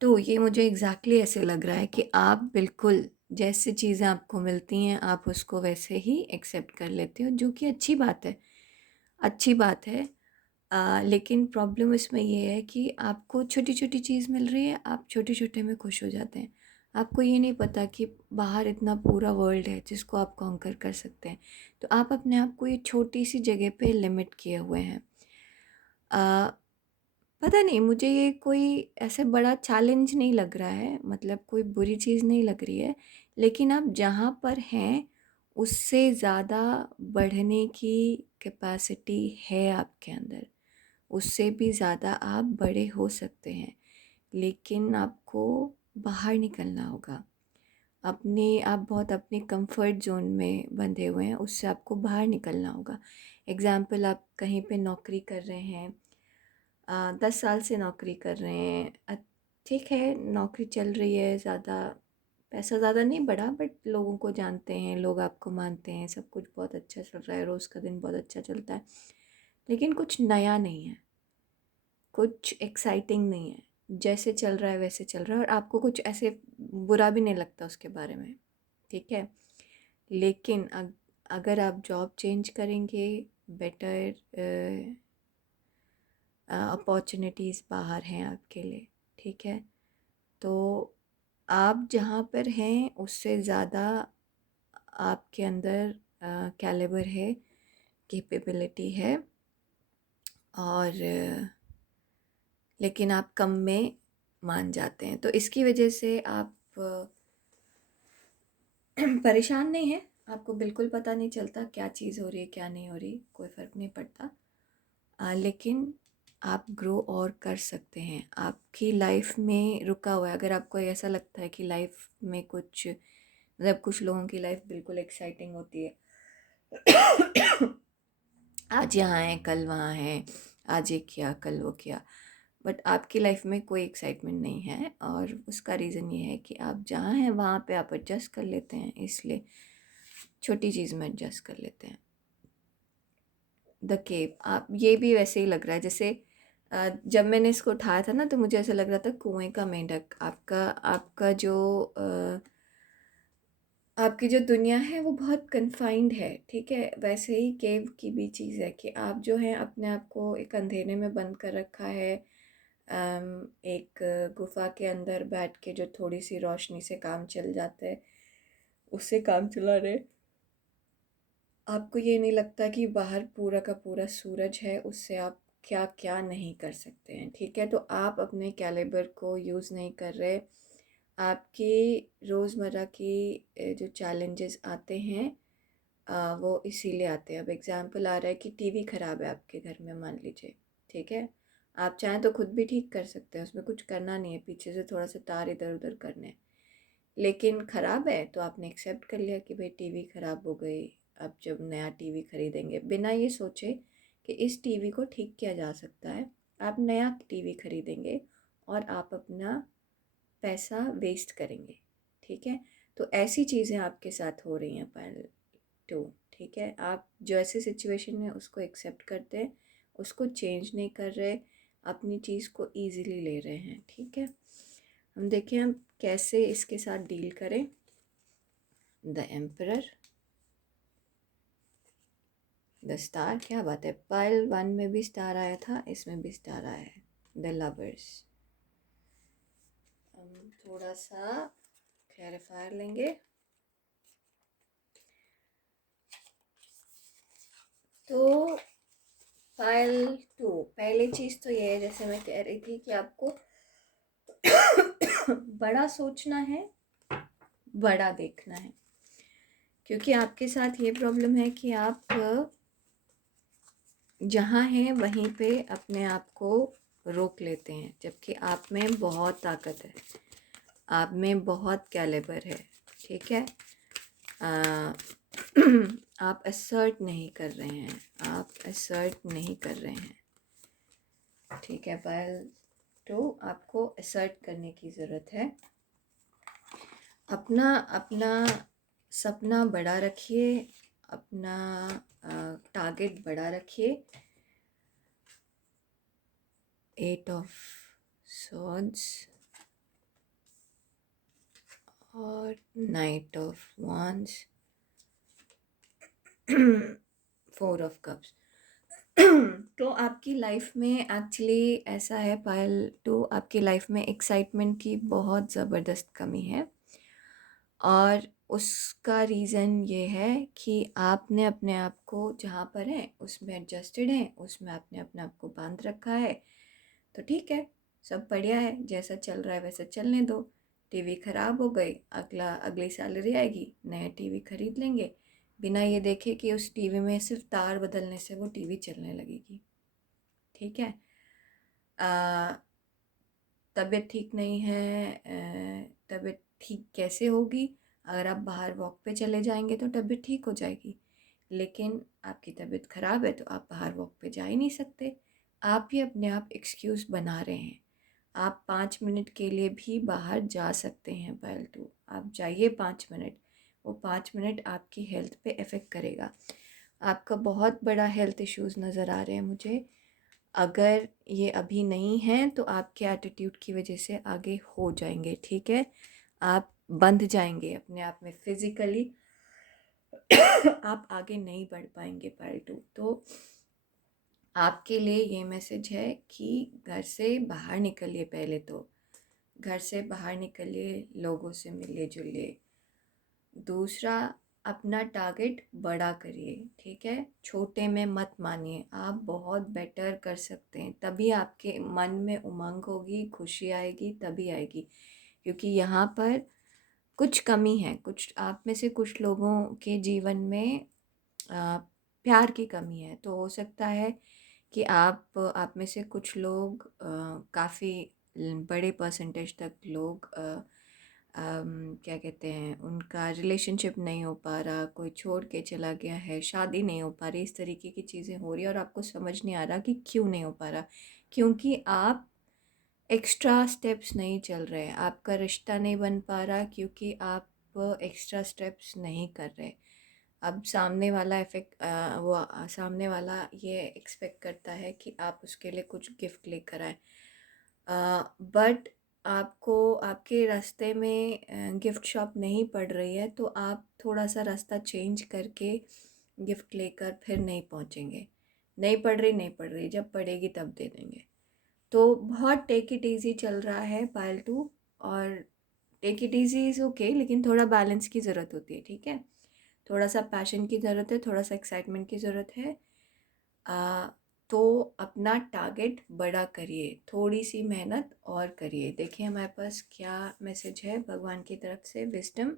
तो ये मुझे एग्जैक्टली ऐसे लग रहा है कि आप बिल्कुल जैसे चीज़ें आपको मिलती हैं आप उसको वैसे ही एक्सेप्ट कर लेते हो, जो कि अच्छी बात है, अच्छी बात है। लेकिन प्रॉब्लम इसमें ये है कि आपको छोटी छोटी चीज़ मिल रही है, आप छोटे छोटे में खुश हो जाते हैं। आपको ये नहीं पता कि बाहर इतना पूरा वर्ल्ड है जिसको आप कॉन्कर कर सकते हैं। तो आप अपने आप को ये छोटी सी जगह पे लिमिट किए हुए हैं। आ, पता नहीं, मुझे ये कोई ऐसे बड़ा चैलेंज नहीं लग रहा है, मतलब कोई बुरी चीज़ नहीं लग रही है। लेकिन आप जहाँ पर हैं उससे ज़्यादा बढ़ने की कैपेसिटी है आपके अंदर, उससे भी ज़्यादा आप बड़े हो सकते हैं। लेकिन आपको बाहर निकलना होगा। आप बहुत अपने कंफर्ट जोन में बंधे हुए हैं, उससे आपको बाहर निकलना होगा। एग्ज़ाम्पल, आप कहीं पे नौकरी कर रहे हैं, 10 साल से नौकरी कर रहे हैं, ठीक है, नौकरी चल रही है, ज़्यादा पैसा ज़्यादा नहीं बढ़ा, बट लोगों को जानते हैं, लोग आपको मानते हैं, सब कुछ बहुत अच्छा चल रहा है, रोज़ का दिन बहुत अच्छा चलता है। लेकिन कुछ नया नहीं है, कुछ एक्साइटिंग नहीं है, जैसे चल रहा है वैसे चल रहा है, और आपको कुछ ऐसे बुरा भी नहीं लगता उसके बारे में, ठीक है। लेकिन अगर आप जॉब चेंज करेंगे, बेटर अपॉर्चुनिटीज़ बाहर हैं आपके लिए, ठीक है। तो आप जहाँ पर हैं उससे ज़्यादा आपके अंदर कैलिबर है, कैपेबिलिटी है, और लेकिन आप कम में मान जाते हैं, तो इसकी वजह से आप परेशान नहीं हैं। आपको बिल्कुल पता नहीं चलता क्या चीज़ हो रही है क्या नहीं हो रही, कोई फ़र्क नहीं पड़ता। लेकिन आप ग्रो और कर सकते हैं। आपकी लाइफ में रुका हुआ है, अगर आपको ऐसा लगता है कि लाइफ में कुछ, मतलब कुछ लोगों की लाइफ बिल्कुल एक्साइटिंग होती है, आज यहाँ है कल वहाँ है, आज ये किया कल वो किया, बट आपकी लाइफ में कोई एक्साइटमेंट नहीं है, और उसका रीज़न ये है कि आप जहाँ हैं वहाँ पे आप एडजस्ट कर लेते हैं, इसलिए छोटी चीज़ में एडजस्ट कर लेते हैं। द केव, आप ये भी वैसे ही लग रहा है जैसे जब मैंने इसको उठाया था ना तो मुझे ऐसा लग रहा था कुएं का मेंढक। आपका आपका जो आपकी जो दुनिया है वो बहुत कन्फाइंड है, ठीक है। वैसे ही केव की भी चीज़ है कि आप जो है अपने आप को एक अंधेरे में बंद कर रखा है, एक गुफा के अंदर बैठ के जो थोड़ी सी रोशनी से काम चल जाता है उससे काम चला रहे। आपको ये नहीं लगता कि बाहर पूरा का पूरा सूरज है, उससे आप क्या क्या नहीं कर सकते हैं, ठीक है। तो आप अपने कैलिबर को यूज़ नहीं कर रहे। आपकी रोज़मर्रा की जो चैलेंजेस आते हैं वो इसीलिए आते हैं। अब एग्ज़ाम्पल आ रहा है कि टीवी ख़राब है आपके घर में, मान लीजिए, ठीक है। आप चाहें तो खुद भी ठीक कर सकते हैं, उसमें कुछ करना नहीं है, पीछे से थोड़ा सा तार इधर उधर करने हैं। लेकिन ख़राब है तो आपने एक्सेप्ट कर लिया कि भाई टीवी ख़राब हो गई, अब जब नया टीवी ख़रीदेंगे, बिना ये सोचे कि इस टीवी को ठीक किया जा सकता है, आप नया टीवी ख़रीदेंगे और आप अपना पैसा वेस्ट करेंगे, ठीक है। तो ऐसी चीज़ें आपके साथ हो रही हैं पहले तो, ठीक है। आप जो ऐसी सिचुएशन में उसको एक्सेप्ट करते हैं, उसको चेंज नहीं कर रहे, अपनी चीज़ को ईज़िली ले रहे हैं, ठीक है। हम देखें हम कैसे इसके साथ डील करें। द एम्परर, द स्टार, क्या बात है, पाइल 1 में भी स्टार आया था, इसमें भी स्टार आया है। द लवर्स, हम थोड़ा सा क्लैरिफायर लेंगे। तो पाइल 2, पहली चीज़ तो ये है, जैसे मैं कह रही थी कि आपको बड़ा सोचना है, बड़ा देखना है, क्योंकि आपके साथ ये प्रॉब्लम है कि आप जहाँ हैं वहीं पे अपने आप को रोक लेते हैं, जबकि आप में बहुत ताकत है, आप में बहुत कैलिबर है, ठीक है। आ, आप असर्ट नहीं कर रहे हैं, आप असर्ट नहीं कर रहे हैं, ठीक है। पायल तो आपको असर्ट करने की ज़रूरत है। अपना अपना सपना बड़ा रखिए, अपना टारगेट बड़ा रखिए। 8 ऑफ सॉर्ड्स और night of wands, 4 of cups. तो आपकी लाइफ में एक्चुअली ऐसा है पायल टू, आपकी लाइफ में एक्साइटमेंट की बहुत ज़बरदस्त कमी है, और उसका रीज़न ये है कि आपने अपने आप को जहाँ पर है उसमें एडजस्टेड है, उसमें आपने अपने आप को बांध रखा है। तो ठीक है, सब बढ़िया है, जैसा चल रहा है वैसा चलने दो। टीवी ख़राब हो गई, अगली सैलरी आएगी, नया टीवी ख़रीद लेंगे, बिना ये देखे कि उस टीवी में सिर्फ तार बदलने से वो टीवी चलने लगेगी, ठीक है। तबीयत ठीक नहीं है, तबीयत ठीक कैसे होगी? अगर आप बाहर वॉक पे चले जाएंगे तो तबीयत ठीक हो जाएगी, लेकिन आपकी तबीयत ख़राब है तो आप बाहर वॉक पे जा ही नहीं सकते। आप ही अपने आप एक्सक्यूज़ बना रहे हैं। आप 5 मिनट के लिए भी बाहर जा सकते हैं पालतू, आप जाइए 5 मिनट, वो 5 मिनट आपकी हेल्थ पे इफ़ेक्ट करेगा। आपका बहुत बड़ा हेल्थ इश्यूज़ नज़र आ रहे हैं मुझे। अगर ये अभी नहीं हैं तो आपके एटीट्यूड की वजह से आगे हो जाएंगे, ठीक है। आप बंध जाएंगे अपने आप में फिज़िकली, आप आगे नहीं बढ़ पाएंगे पालतू। तो आपके लिए ये मैसेज है कि घर से बाहर निकलिए, पहले तो घर से बाहर निकलिए, लोगों से मिलिए जुलिए। दूसरा, अपना टारगेट बड़ा करिए, ठीक है। छोटे में मत मानिए, आप बहुत बेटर कर सकते हैं, तभी आपके मन में उमंग होगी, खुशी आएगी, तभी आएगी। क्योंकि यहाँ पर कुछ कमी है, कुछ आप में से कुछ लोगों के जीवन में प्यार की कमी है। तो हो सकता है कि आप में से कुछ लोग, काफ़ी बड़े परसेंटेज तक लोग, क्या कहते हैं, उनका रिलेशनशिप नहीं हो पा रहा, कोई छोड़ के चला गया है, शादी नहीं हो पा रही, इस तरीके की चीज़ें हो रही है और आपको समझ नहीं आ रहा कि क्यों नहीं हो पा रहा। क्योंकि आप एक्स्ट्रा स्टेप्स नहीं चल रहे, आपका रिश्ता नहीं बन पा रहा, क्योंकि आप एक्स्ट्रा स्टेप्स नहीं कर रहे। अब सामने वाला सामने वाला ये एक्सपेक्ट करता है कि आप उसके लिए कुछ गिफ्ट लेकर आए, बट आपको आपके रास्ते में गिफ्ट शॉप नहीं पड़ रही है, तो आप थोड़ा सा रास्ता चेंज करके गिफ्ट लेकर फिर नहीं पहुंचेंगे। नहीं पड़ रही, जब पड़ेगी तब दे देंगे। तो बहुत टेक इट ईज़ी चल रहा है पालतू, और take it easy is okay, लेकिन थोड़ा बैलेंस की ज़रूरत होती है, ठीक है। थोड़ा सा पैशन की ज़रूरत है, थोड़ा सा एक्साइटमेंट की ज़रूरत है। तो अपना टारगेट बड़ा करिए, थोड़ी सी मेहनत और करिए। देखिए हमारे पास क्या मैसेज है भगवान की तरफ से, विजडम।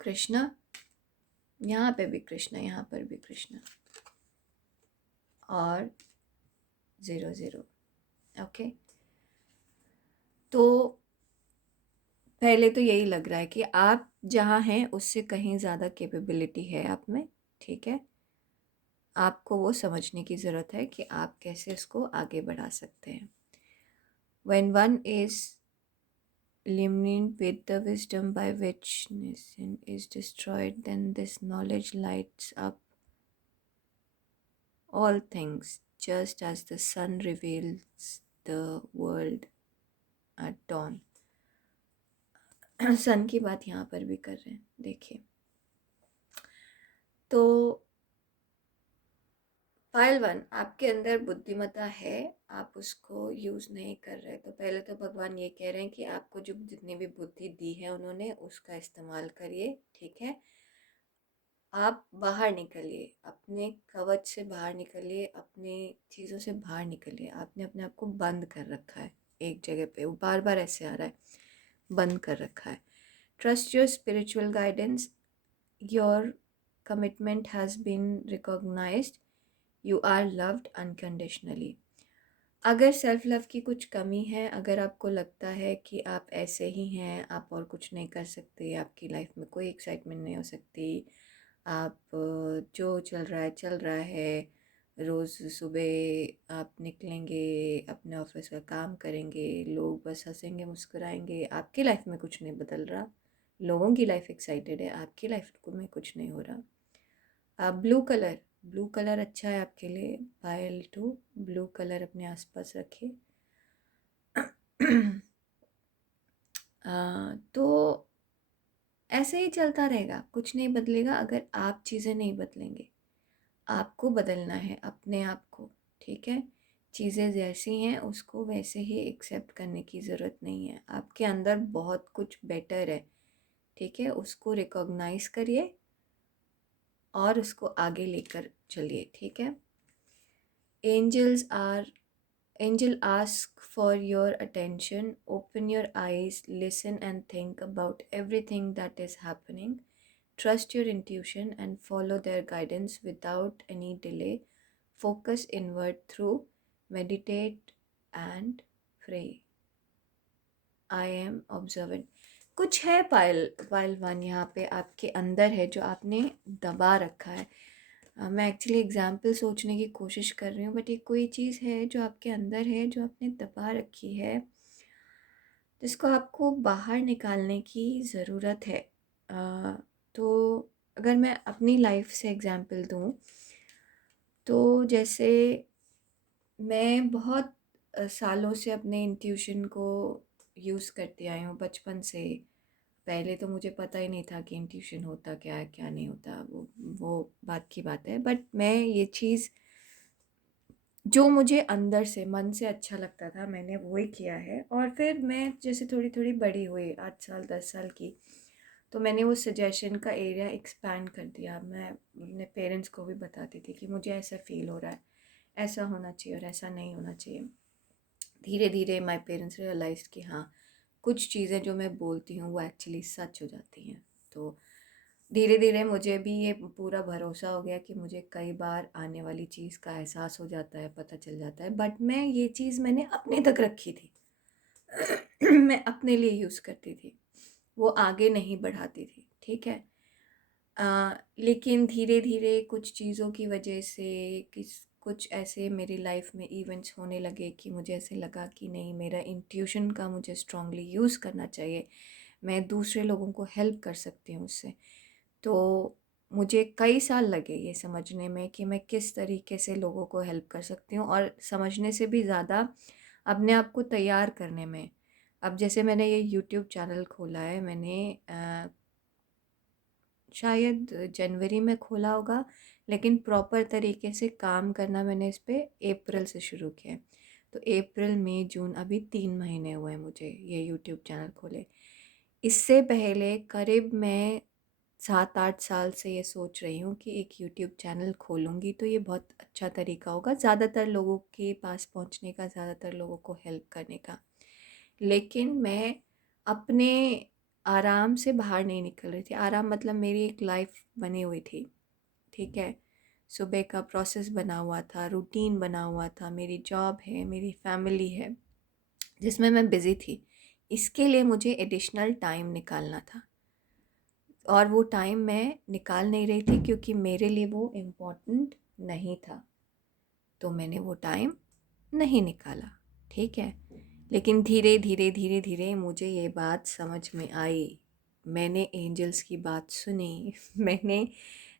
कृष्णा, यहाँ पे भी कृष्णा, यहाँ पर भी कृष्णा, और 00। ओके, तो पहले तो यही लग रहा है कि आप जहाँ हैं उससे कहीं ज़्यादा कैपेबिलिटी है आप में, ठीक है। आपको वो समझने की ज़रूरत है कि आप कैसे उसको आगे बढ़ा सकते हैं। When one is illumined with the wisdom by which nation is destroyed, then this knowledge lights up all things, just as the sun reveals the world at dawn. सन की बात यहाँ पर भी कर रहे हैं, देखिए। तो फाइल 1, आपके अंदर बुद्धिमत्ता है, आप उसको यूज़ नहीं कर रहे। तो पहले तो भगवान ये कह रहे हैं कि आपको जो जितनी भी बुद्धि दी है उन्होंने, उसका इस्तेमाल करिए, ठीक है। आप बाहर निकलिए, अपने कवच से बाहर निकलिए, अपने चीज़ों से बाहर निकलिए। आपने अपने आप को बंद कर रखा है एक जगह पे, वो बार बार ऐसे आ रहा है, बंद कर रखा है। Trust your spiritual guidance, your commitment has been recognised, you are loved unconditionally. अगर सेल्फ लव की कुछ कमी है, अगर आपको लगता है कि आप ऐसे ही हैं, आप और कुछ नहीं कर सकते, आपकी लाइफ में कोई एक्साइटमेंट नहीं हो सकती, आप जो चल रहा है, रोज़ सुबह आप निकलेंगे, अपने ऑफिस का काम करेंगे, लोग बस हंसेंगे मुस्कुराएंगे, आपकी लाइफ में कुछ नहीं बदल रहा, लोगों की लाइफ एक्साइटेड है, आपकी लाइफ में कुछ नहीं हो रहा। ब्लू कलर, ब्लू कलर अच्छा है आपके लिए। पायल 2, ब्लू कलर अपने आसपास रखिए। तो ऐसे ही चलता रहेगा, कुछ नहीं बदलेगा अगर आप चीज़ें नहीं बदलेंगे। आपको बदलना है अपने आप को, ठीक है। चीज़ें जैसी हैं उसको वैसे ही एक्सेप्ट करने की ज़रूरत नहीं है। आपके अंदर बहुत कुछ बेटर है, ठीक है। उसको रिकॉग्नाइज करिए और उसको आगे लेकर चलिए, ठीक है। Angels are Angel ask for your attention. Open your eyes, listen, and think about everything that is happening. Trust your intuition and follow their guidance without any delay. Focus inward through meditate and pray. I am observant. कुछ है पायल पायल 1 यहाँ पे आपके अंदर है जो आपने दबा रखा है। मैं एक्चुअली एग्जाम्पल सोचने की कोशिश कर रही हूँ, बट ये कोई चीज़ है जो आपके अंदर है जो आपने दबा रखी है, जिसको आपको बाहर निकालने की ज़रूरत है। तो अगर मैं अपनी लाइफ से एग्जाम्पल दूँ, तो जैसे मैं बहुत सालों से अपने इंट्यूशन को यूज़ करती आई हूँ बचपन से। पहले तो मुझे पता ही नहीं था कि इंट्यूशन होता क्या है, क्या नहीं होता, वो बात की बात है। बट मैं ये चीज़ जो मुझे अंदर से मन से अच्छा लगता था, मैंने वो ही किया है। और फिर मैं जैसे थोड़ी थोड़ी बड़ी हुई, 8 साल 10 साल की, तो मैंने वो सजेशन का एरिया एक्सपैंड कर दिया। मैं अपने पेरेंट्स को भी बताती थी कि मुझे ऐसा फ़ील हो रहा है, ऐसा होना चाहिए और ऐसा नहीं होना चाहिए। धीरे धीरे माय पेरेंट्स रियलाइज कि हाँ, कुछ चीज़ें जो मैं बोलती हूँ वो एक्चुअली सच हो जाती हैं। तो धीरे धीरे मुझे भी ये पूरा भरोसा हो गया कि मुझे कई बार आने वाली चीज़ का एहसास हो जाता है, पता चल जाता है। बट मैं ये चीज़ मैंने अपने तक रखी थी। मैं अपने लिए यूज़ करती थी, वो आगे नहीं बढ़ाती थी, ठीक है। लेकिन धीरे धीरे कुछ चीज़ों की वजह से कुछ ऐसे मेरी लाइफ में इवेंट्स होने लगे कि मुझे ऐसे लगा कि नहीं, मेरा इंट्यूशन का मुझे स्ट्रांगली यूज़ करना चाहिए, मैं दूसरे लोगों को हेल्प कर सकती हूँ उससे। तो मुझे कई साल लगे ये समझने में कि मैं किस तरीके से लोगों को हेल्प कर सकती हूँ, और समझने से भी ज़्यादा अपने आप को तैयार करने में। अब जैसे मैंने ये यूट्यूब चैनल खोला है, मैंने शायद जनवरी में खोला होगा, लेकिन प्रॉपर तरीके से काम करना मैंने इस पे अप्रैल से शुरू किया है। तो अप्रैल मई जून, अभी 3 महीने हुए हैं मुझे ये यूट्यूब चैनल खोले। इससे पहले करीब मैं 7-8 साल से ये सोच रही हूँ कि एक यूट्यूब चैनल खोलूँगी तो ये बहुत अच्छा तरीका होगा ज़्यादातर लोगों के पास पहुँचने का, ज़्यादातर लोगों को हेल्प करने का। लेकिन मैं अपने आराम से बाहर नहीं निकल रही थी। आराम मतलब मेरी एक लाइफ़ बनी हुई थी, ठीक है? सुबह का प्रोसेस बना हुआ था, रूटीन बना हुआ था, मेरी जॉब है, मेरी फैमिली है, जिसमें मैं बिज़ी थी। इसके लिए मुझे एडिशनल टाइम निकालना था और वो टाइम मैं निकाल नहीं रही थी क्योंकि मेरे लिए वो इम्पोर्टेंट नहीं था। तो मैंने वो टाइम नहीं निकाला, ठीक है? लेकिन धीरे धीरे धीरे धीरे मुझे ये बात समझ में आई। मैंने एंजल्स की बात सुनी मैंने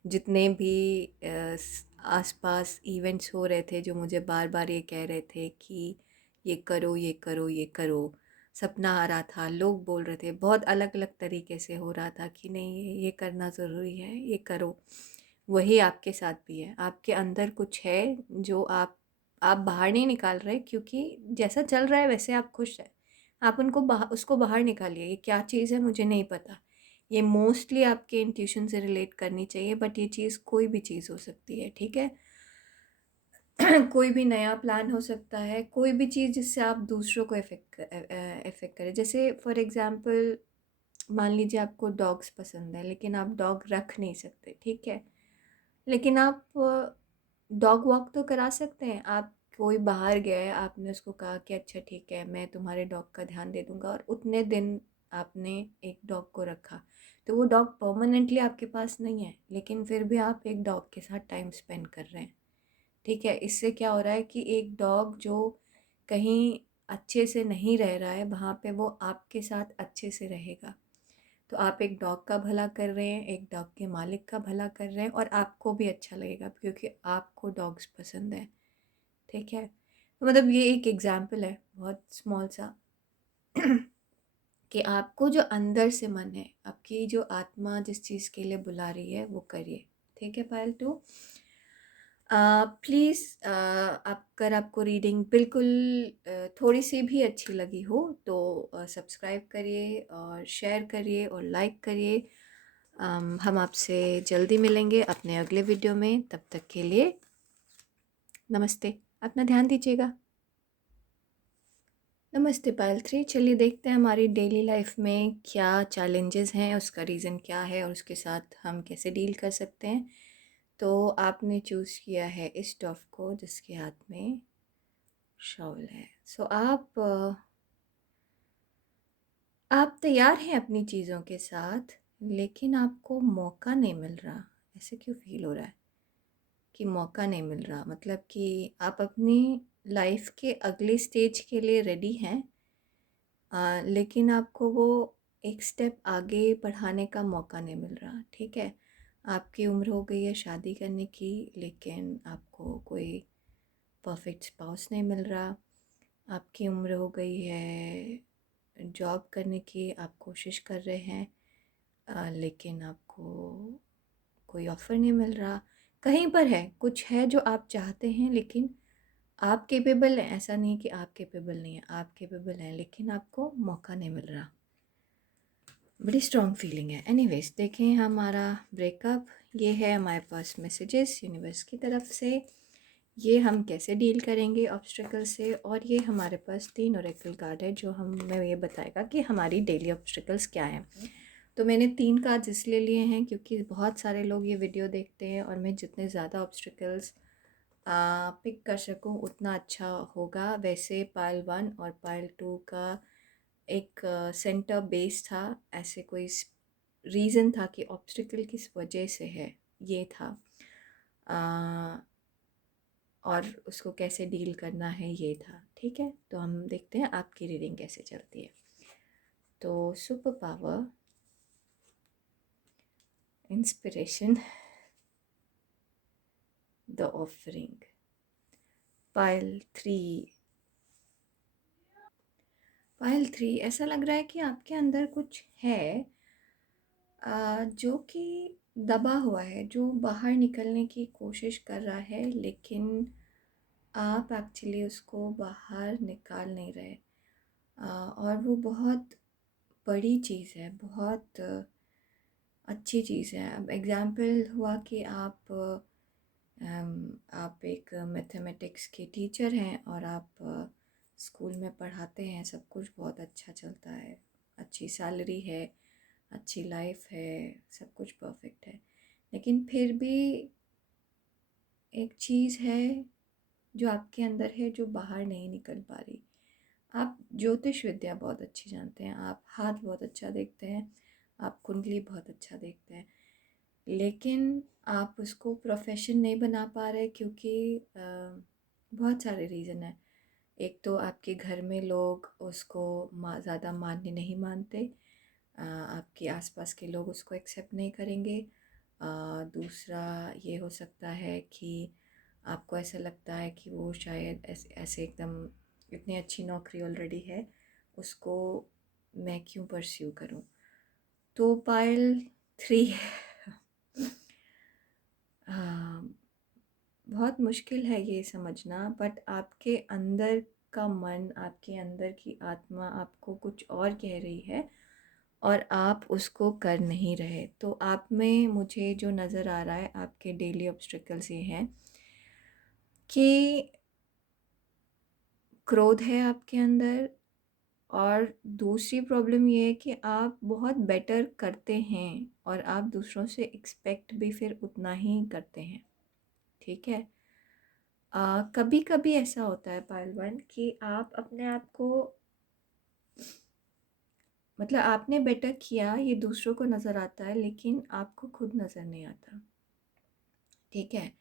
जितने भी आसपास इवेंट्स हो रहे थे जो मुझे बार बार ये कह रहे थे कि ये करो ये करो ये करो, सपना आ रहा था, लोग बोल रहे थे, बहुत अलग अलग तरीके से हो रहा था कि नहीं ये करना ज़रूरी है, ये करो। वही आपके साथ भी है। आपके अंदर कुछ है जो आप बाहर नहीं निकाल रहे क्योंकि जैसा चल रहा है वैसे आप खुश हैं। आप उसको बाहर निकालिए। ये क्या चीज़ है मुझे नहीं पता। ये मोस्टली आपके इंट्यूशन से रिलेट करनी चाहिए, बट ये चीज़ कोई भी चीज़ हो सकती है, ठीक है? कोई भी नया प्लान हो सकता है, कोई भी चीज़ जिससे आप दूसरों को इफ़ेक्ट करें। जैसे फॉर एग्ज़ाम्पल मान लीजिए आपको डॉग्स पसंद है लेकिन आप डॉग रख नहीं सकते, ठीक है? लेकिन आप डॉग वॉक तो करा सकते हैं। आप कोई बाहर गया है, आपने उसको कहा कि अच्छा ठीक है मैं तुम्हारे डॉग का ध्यान दे दूँगा और उतने दिन आपने एक डॉग को रखा। तो वो डॉग परमानेंटली आपके पास नहीं है, लेकिन फिर भी आप एक डॉग के साथ टाइम स्पेंड कर रहे हैं, ठीक है? इससे क्या हो रहा है कि एक डॉग जो कहीं अच्छे से नहीं रह रहा है, वहाँ पे वो आपके साथ अच्छे से रहेगा। तो आप एक डॉग का भला कर रहे हैं, एक डॉग के मालिक का भला कर रहे हैं और आपको भी अच्छा लगेगा क्योंकि आपको डॉग्स पसंद है, ठीक है? तो मतलब ये एक एग्ज़ाम्पल है बहुत स्मॉल सा कि आपको जो अंदर से मन है, आपकी जो आत्मा जिस चीज़ के लिए बुला रही है वो करिए, ठीक है पायल 2? प्लीज़ अगर आपको रीडिंग बिल्कुल थोड़ी-सी भी अच्छी लगी हो तो सब्सक्राइब करिए और शेयर करिए और लाइक करिए। हम आपसे जल्दी मिलेंगे अपने अगले वीडियो में, तब तक के लिए नमस्ते। अपना ध्यान दीजिएगा। नमस्ते पायल 3। चलिए देखते हैं हमारी डेली लाइफ में क्या चैलेंजेस हैं, उसका रीज़न क्या है और उसके साथ हम कैसे डील कर सकते हैं। तो आपने चूज़ किया है इस डॉग को जिसके हाथ में शॉल है। सो आप तैयार हैं अपनी चीज़ों के साथ, लेकिन आपको मौका नहीं मिल रहा। ऐसे क्यों फ़ील हो रहा है कि मौका नहीं मिल रहा? मतलब कि आप अपनी लाइफ़ के अगले स्टेज के लिए रेडी हैं, लेकिन आपको वो एक स्टेप आगे बढ़ाने का मौका नहीं मिल रहा, ठीक है? आपकी उम्र हो गई है शादी करने की, लेकिन आपको कोई परफेक्ट स्पाउस नहीं मिल रहा। आपकी उम्र हो गई है जॉब करने की, आप कोशिश कर रहे हैं, लेकिन आपको कोई ऑफ़र नहीं मिल रहा। कहीं पर है, कुछ है जो आप चाहते हैं लेकिन आप कैपेबल हैं, ऐसा नहीं कि आप कैपेबल नहीं हैं, आप कैपेबल हैं लेकिन आपको मौका नहीं मिल रहा। बड़ी स्ट्रॉन्ग फीलिंग है। एनीवेज़ देखें हमारा ब्रेकअप, ये है हमारे पास मैसेजेस यूनिवर्स की तरफ से। ये हम कैसे डील करेंगे ऑब्स्टेकल से, और ये हमारे पास 3 ओरेकल कार्ड है जो हमें ये बताएगा कि हमारी डेली ऑब्स्टेकल्स क्या हैं। तो मैंने 3 कार्ड्स इसलिए लिए हैं क्योंकि बहुत सारे लोग ये वीडियो देखते हैं और मैं जितने ज़्यादा ऑब्स्टेकल्स पिक कर सकूं उतना अच्छा होगा। वैसे पाइल 1 और पाइल 2 का एक सेंटर बेस था, ऐसे कोई रीज़न था कि ऑब्स्टिकल किस वजह से है, ये था। अ, और उसको कैसे डील करना है ये था, ठीक है? तो हम देखते हैं आपकी रीडिंग कैसे चलती है। तो super power, inspiration, the offering, pile 3। Pile 3 ऐसा लग रहा है कि आपके अंदर कुछ है जो कि दबा हुआ है, जो बाहर निकलने की कोशिश कर रहा है, लेकिन आप एक्चुअली उसको बाहर निकाल नहीं रहे। और वो बहुत बड़ी चीज़ है, बहुत अच्छी चीज़ है। अब एग्ज़ाम्पल हुआ कि आप एक मैथमेटिक्स के टीचर हैं और आप स्कूल में पढ़ाते हैं, सब कुछ बहुत अच्छा चलता है, अच्छी सैलरी है, अच्छी लाइफ है, सब कुछ परफेक्ट है। लेकिन फिर भी एक चीज़ है जो आपके अंदर है जो बाहर नहीं निकल पा रही। आप ज्योतिष विद्या बहुत अच्छी जानते हैं, आप हाथ बहुत अच्छा देखते हैं, आप कुंडली बहुत अच्छा देखते हैं, लेकिन आप उसको प्रोफेशन नहीं बना पा रहे क्योंकि बहुत सारे रीज़न है। एक तो आपके घर में लोग उसको ज़्यादा मान्य नहीं मानते, आपके आसपास के लोग उसको एक्सेप्ट नहीं करेंगे। दूसरा ये हो सकता है कि आपको ऐसा लगता है कि वो शायद ऐसे ऐसे एकदम इतनी अच्छी नौकरी ऑलरेडी है, उसको मैं क्यों परस्यू करूं। तो पायल 3 बहुत मुश्किल है ये समझना, बट आपके अंदर का मन, आपके अंदर की आत्मा आपको कुछ और कह रही है और आप उसको कर नहीं रहे। तो आप में मुझे जो नज़र आ रहा है, आपके डेली ऑब्स्टेकल्स ये हैं कि क्रोध है आपके अंदर, और दूसरी प्रॉब्लम ये है कि आप बहुत बेटर करते हैं और आप दूसरों से एक्सपेक्ट भी फिर उतना ही करते हैं। ठीक है। कभी कभी ऐसा होता है पायलवान कि आप अपने आप को, मतलब आपने बेटर किया ये दूसरों को नज़र आता है लेकिन आपको खुद नज़र नहीं आता। ठीक है।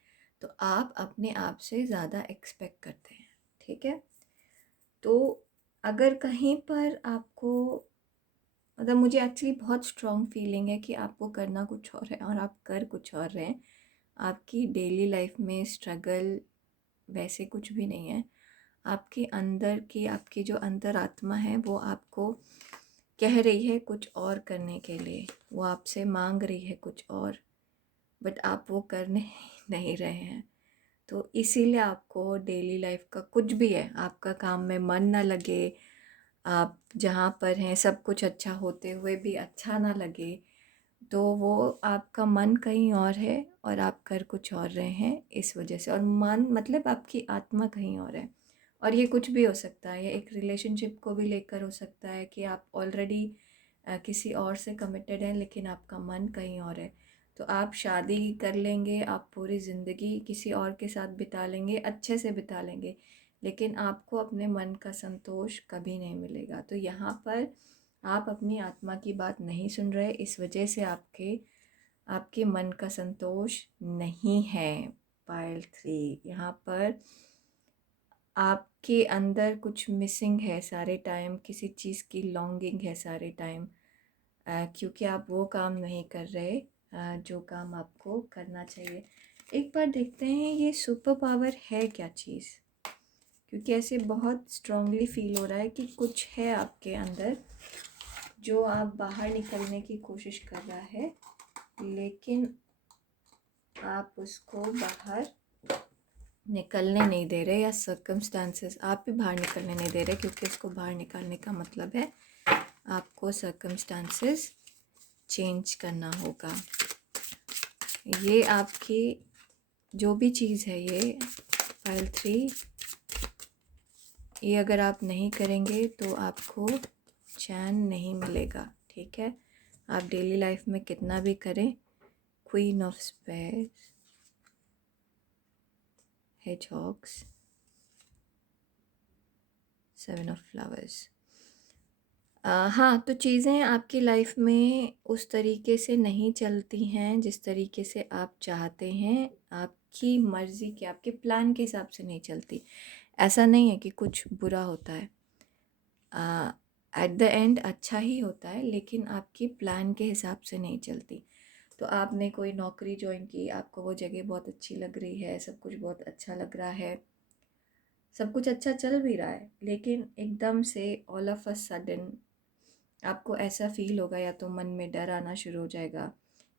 तो आप अपने आप से ज़्यादा एक्सपेक्ट करते हैं। ठीक है। तो अगर कहीं पर आपको, मतलब मुझे एक्चुअली बहुत स्ट्रॉन्ग फीलिंग है कि आपको करना कुछ और है और आप कर कुछ और रहे हैं। आपकी डेली लाइफ में स्ट्रगल वैसे कुछ भी नहीं है। आपके अंदर की, आपकी जो अंतरात्मा है वो आपको कह रही है कुछ और करने के लिए, वो आपसे मांग रही है कुछ और, बट आप वो करने नहीं रहे हैं। तो इसीलिए आपको डेली लाइफ का कुछ भी है, आपका काम में मन ना लगे, आप जहाँ पर हैं सब कुछ अच्छा होते हुए भी अच्छा ना लगे, तो वो आपका मन कहीं और है और आप कर कुछ और रहे हैं इस वजह से। और मन मतलब आपकी आत्मा कहीं और है। और ये कुछ भी हो सकता है, ये एक रिलेशनशिप को भी लेकर हो सकता है कि आप ऑलरेडी किसी और से कमिटेड हैं लेकिन आपका मन कहीं और है। तो आप शादी कर लेंगे, आप पूरी ज़िंदगी किसी और के साथ बिता लेंगे, अच्छे से बिता लेंगे, लेकिन आपको अपने मन का संतोष कभी नहीं मिलेगा। तो यहाँ पर आप अपनी आत्मा की बात नहीं सुन रहे, इस वजह से आपके आपके मन का संतोष नहीं है। पायल 3 यहाँ पर आपके अंदर कुछ मिसिंग है सारे टाइम, किसी चीज़ की लॉन्गिंग है सारे टाइम, क्योंकि आप वो काम नहीं कर रहे जो काम आपको करना चाहिए। एक बार देखते हैं ये सुपर पावर है क्या चीज़, क्योंकि ऐसे बहुत स्ट्रांगली फील हो रहा है कि कुछ है आपके अंदर जो आप बाहर निकलने की कोशिश कर रहा है, लेकिन आप उसको बाहर निकलने नहीं दे रहे, या सर्कमस्टांसेस आप भी बाहर निकलने नहीं दे रहे, क्योंकि इसको बाहर निकालने का मतलब है आपको सर्कमस्टांसेस चेंज करना होगा। ये आपकी जो भी चीज़ है, ये पायल 3, ये अगर आप नहीं करेंगे तो आपको चैन नहीं मिलेगा। ठीक है। आप डेली लाइफ में कितना भी करें, queen of spares, hedgehogs, 7 of flowers. हाँ, तो चीज़ें आपकी लाइफ में उस तरीके से नहीं चलती हैं जिस तरीके से आप चाहते हैं, आपकी मर्ज़ी के, आपके प्लान के हिसाब से नहीं चलती। ऐसा नहीं है कि कुछ बुरा होता है, एट द एंड अच्छा ही होता है, लेकिन आपकी प्लान के हिसाब से नहीं चलती। तो आपने कोई नौकरी ज्वाइन की, आपको वो जगह बहुत अच्छी लग रही है, सब कुछ बहुत अच्छा लग रहा है, सब कुछ अच्छा चल भी रहा है, लेकिन एकदम से ऑल ऑफ अ सडन आपको ऐसा फील होगा, या तो मन में डर आना शुरू हो जाएगा,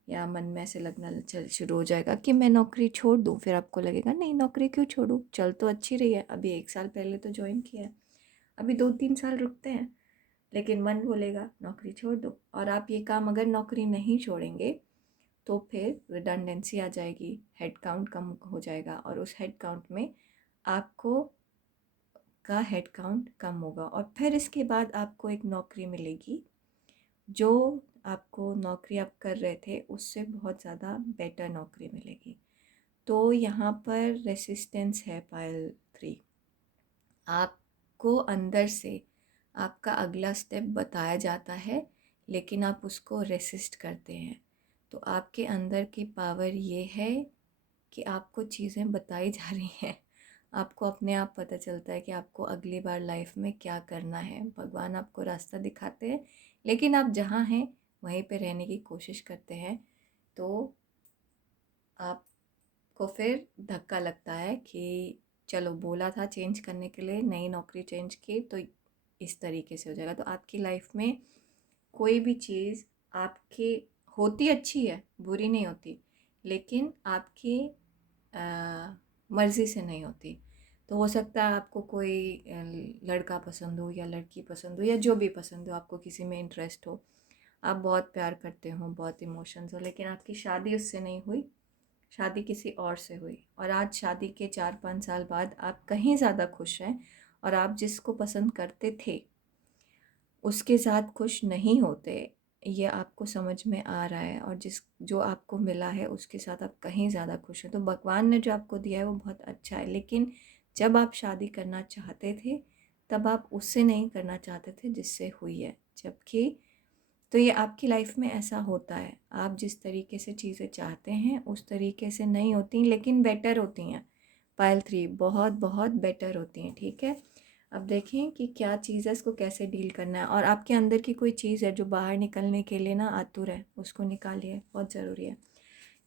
या मन में ऐसे लगना शुरू हो जाएगा कि मैं नौकरी छोड़ दूँ। फिर आपको लगेगा नहीं, नौकरी क्यों छोड़ूँ, चल तो अच्छी रही है, अभी 1 साल पहले तो ज्वाइन किया है, अभी 2-3 साल रुकते हैं। लेकिन मन बोलेगा नौकरी छोड़ दो। और आप ये काम अगर नौकरी नहीं छोड़ेंगे तो फिर रिडंडेंसी आ जाएगी, हेड काउंट कम हो जाएगा, और उस हेड काउंट में आपको का हेड काउंट कम होगा, और फिर इसके बाद आपको एक नौकरी मिलेगी जो आपको नौकरी आप कर रहे थे उससे बहुत ज़्यादा बेटर नौकरी मिलेगी। तो यहाँ पर रेसिस्टेंस है पायल 3। आपको अंदर से आपका अगला स्टेप बताया जाता है, लेकिन आप उसको रेसिस्ट करते हैं। तो आपके अंदर की पावर ये है कि आपको चीज़ें बताई जा रही हैं, आपको अपने आप पता चलता है कि आपको अगली बार लाइफ में क्या करना है। भगवान आपको रास्ता दिखाते हैं, लेकिन आप जहाँ हैं वहीं पे रहने की कोशिश करते हैं। तो आपको फिर धक्का लगता है कि चलो बोला था चेंज करने के लिए, नई नौकरी चेंज की तो इस तरीके से हो जाएगा। तो आपकी लाइफ में कोई भी चीज़ आपकी होती अच्छी है, बुरी नहीं होती, लेकिन आपकी मर्ज़ी से नहीं होती। तो हो सकता है आपको कोई लड़का पसंद हो या लड़की पसंद हो या जो भी पसंद हो, आपको किसी में इंटरेस्ट हो, आप बहुत प्यार करते हो, बहुत इमोशंस हो, लेकिन आपकी शादी उससे नहीं हुई, शादी किसी और से हुई, और आज शादी के 4-5 साल बाद आप कहीं ज़्यादा खुश हैं, और आप जिसको पसंद करते थे उसके साथ खुश नहीं होते, ये आपको समझ में आ रहा है, और जो आपको मिला है उसके साथ आप कहीं ज़्यादा खुश हैं। तो भगवान ने जो आपको दिया है वो बहुत अच्छा है, लेकिन जब आप शादी करना चाहते थे तब आप उससे नहीं करना चाहते थे जिससे हुई है, जबकि तो ये आपकी लाइफ में ऐसा होता है, आप जिस तरीके से चीज़ें चाहते हैं उस तरीके से नहीं होती, लेकिन बेटर होती हैं। पायल 3 बहुत बहुत बेटर होती हैं, ठीक है। अब देखें कि क्या चीज़ है, इसको कैसे डील करना है, और आपके अंदर की कोई चीज़ है जो बाहर निकलने के लिए ना आतुर है, उसको निकालिए, बहुत ज़रूरी है।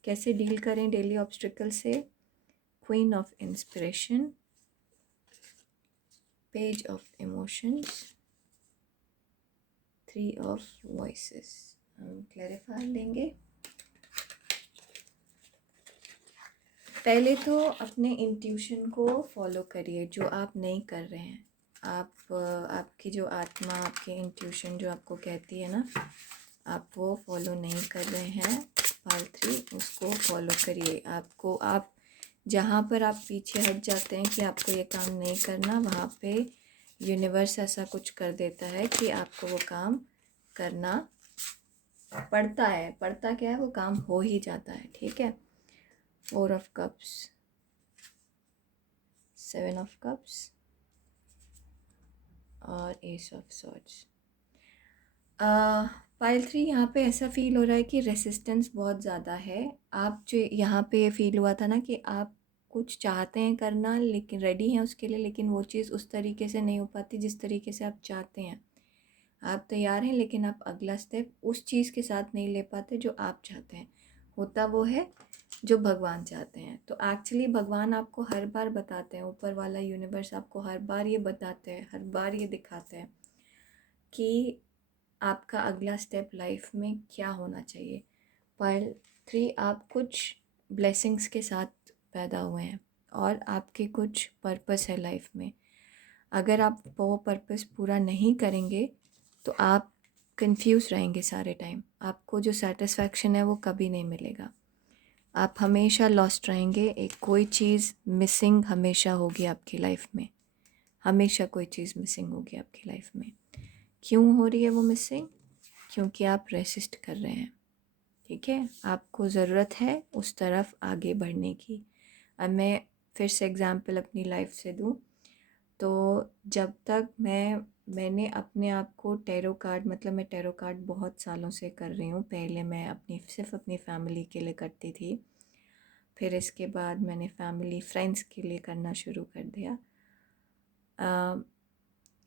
कैसे डील करें डेली ऑब्स्टिकल से? Queen of inspiration, page of emotions, 3 of voices. हम क्लैरिफाई लेंगे। पहले तो अपने इंट्यूशन को फॉलो करिए जो आप नहीं कर रहे हैं। आपकी जो आत्मा, आपकी इंट्यूशन जो आपको कहती है ना, आप वो फॉलो नहीं कर रहे हैं। पार्ट 3 उसको फॉलो करिए। आप जहाँ पर आप पीछे हट जाते हैं कि आपको ये काम नहीं करना, वहाँ पे यूनिवर्स ऐसा कुछ कर देता है कि आपको वो काम करना पड़ता है। पड़ता क्या है, वो काम हो ही जाता है, ठीक है। 4 ऑफ कप्स, 7 ऑफ कप्स और एस ऑफ सॉर्ड्स। पाइल 3 यहाँ पे ऐसा फील हो रहा है कि रेसिस्टेंस बहुत ज़्यादा है। आप जो यहाँ पे ये फील हुआ था ना कि आप कुछ चाहते हैं करना, लेकिन रेडी हैं उसके लिए, लेकिन वो चीज़ उस तरीके से नहीं हो पाती जिस तरीके से आप चाहते हैं। आप तैयार हैं, लेकिन आप अगला स्टेप उस चीज़ के साथ नहीं ले पाते जो आप चाहते हैं। होता वो है जो भगवान चाहते हैं। तो एक्चुअली भगवान आपको हर बार बताते हैं, ऊपर वाला यूनिवर्स आपको हर बार ये बताते हैं, हर बार ये दिखाते हैं कि आपका अगला स्टेप लाइफ में क्या होना चाहिए। पाइल 3, आप कुछ ब्लेसिंग्स के साथ पैदा हुए हैं और आपके कुछ पर्पस है लाइफ में। अगर आप वो पर्पस पूरा नहीं करेंगे तो आप कंफ्यूज रहेंगे सारे टाइम। आपको जो सेटिस्फैक्शन है वो कभी नहीं मिलेगा। आप हमेशा लॉस्ट रहेंगे। एक कोई चीज़ मिसिंग हमेशा होगी आपकी लाइफ में, हमेशा कोई चीज़ मिसिंग होगी आपकी लाइफ में। क्यों हो रही है वो मिसिंग? क्योंकि आप रेसिस्ट कर रहे हैं, ठीक है। आपको ज़रूरत है उस तरफ आगे बढ़ने की। अब मैं फिर से एग्ज़ाम्पल अपनी लाइफ से दूँ तो जब तक मैंने अपने आप को टैरो कार्ड, मतलब मैं टैरो कार्ड बहुत सालों से कर रही हूँ। पहले मैं सिर्फ अपनी फैमिली के लिए करती थी, फिर इसके बाद मैंने फैमिली फ्रेंड्स के लिए करना शुरू कर दिया।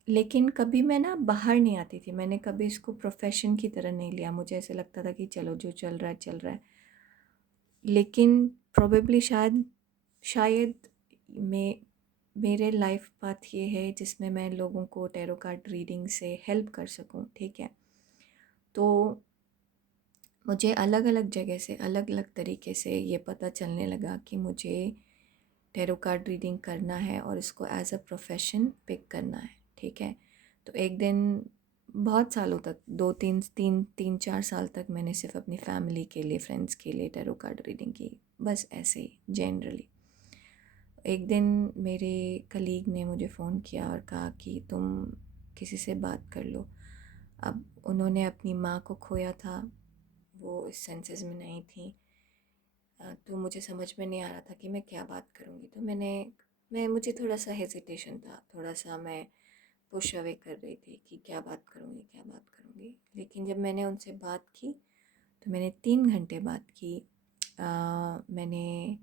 लेकिन कभी मैं ना बाहर नहीं आती थी। मैंने कभी इसको प्रोफेशन की तरह नहीं लिया। मुझे ऐसे लगता था कि चलो जो चल रहा है चल रहा है। लेकिन प्रोबेबली शायद मेरे लाइफ पाथ ये है जिसमें मैं लोगों को टैरो कार्ड रीडिंग से हेल्प कर सकूं, ठीक है। तो मुझे अलग अलग जगह से, अलग अलग तरीके से ये पता चलने लगा कि मुझे टैरो कार्ड रीडिंग करना है और इसको एज अ प्रोफेशन पिक करना है, ठीक है। तो एक दिन बहुत सालों तक 2 3 3 3 4 साल तक मैंने सिर्फ अपनी फैमिली के लिए, फ्रेंड्स के लिए टैरो कार्ड रीडिंग की, बस ऐसे ही जनरली। एक दिन मेरे कलीग ने मुझे फ़ोन किया और कहा कि तुम किसी से बात कर लो। अब उन्होंने अपनी माँ को खोया था, वो इस सेंसेस में नहीं थी। तो मुझे समझ में नहीं आ रहा था कि मैं क्या बात करूँगी। तो मैं मुझे थोड़ा-सा हेजिटेशन था, थोड़ा-सा मैं पुश अवे कर रही थी कि क्या बात करूँगी, क्या बात करूँगी। लेकिन जब मैंने उनसे बात की, तो मैंने 3 घंटे बात की। मैंने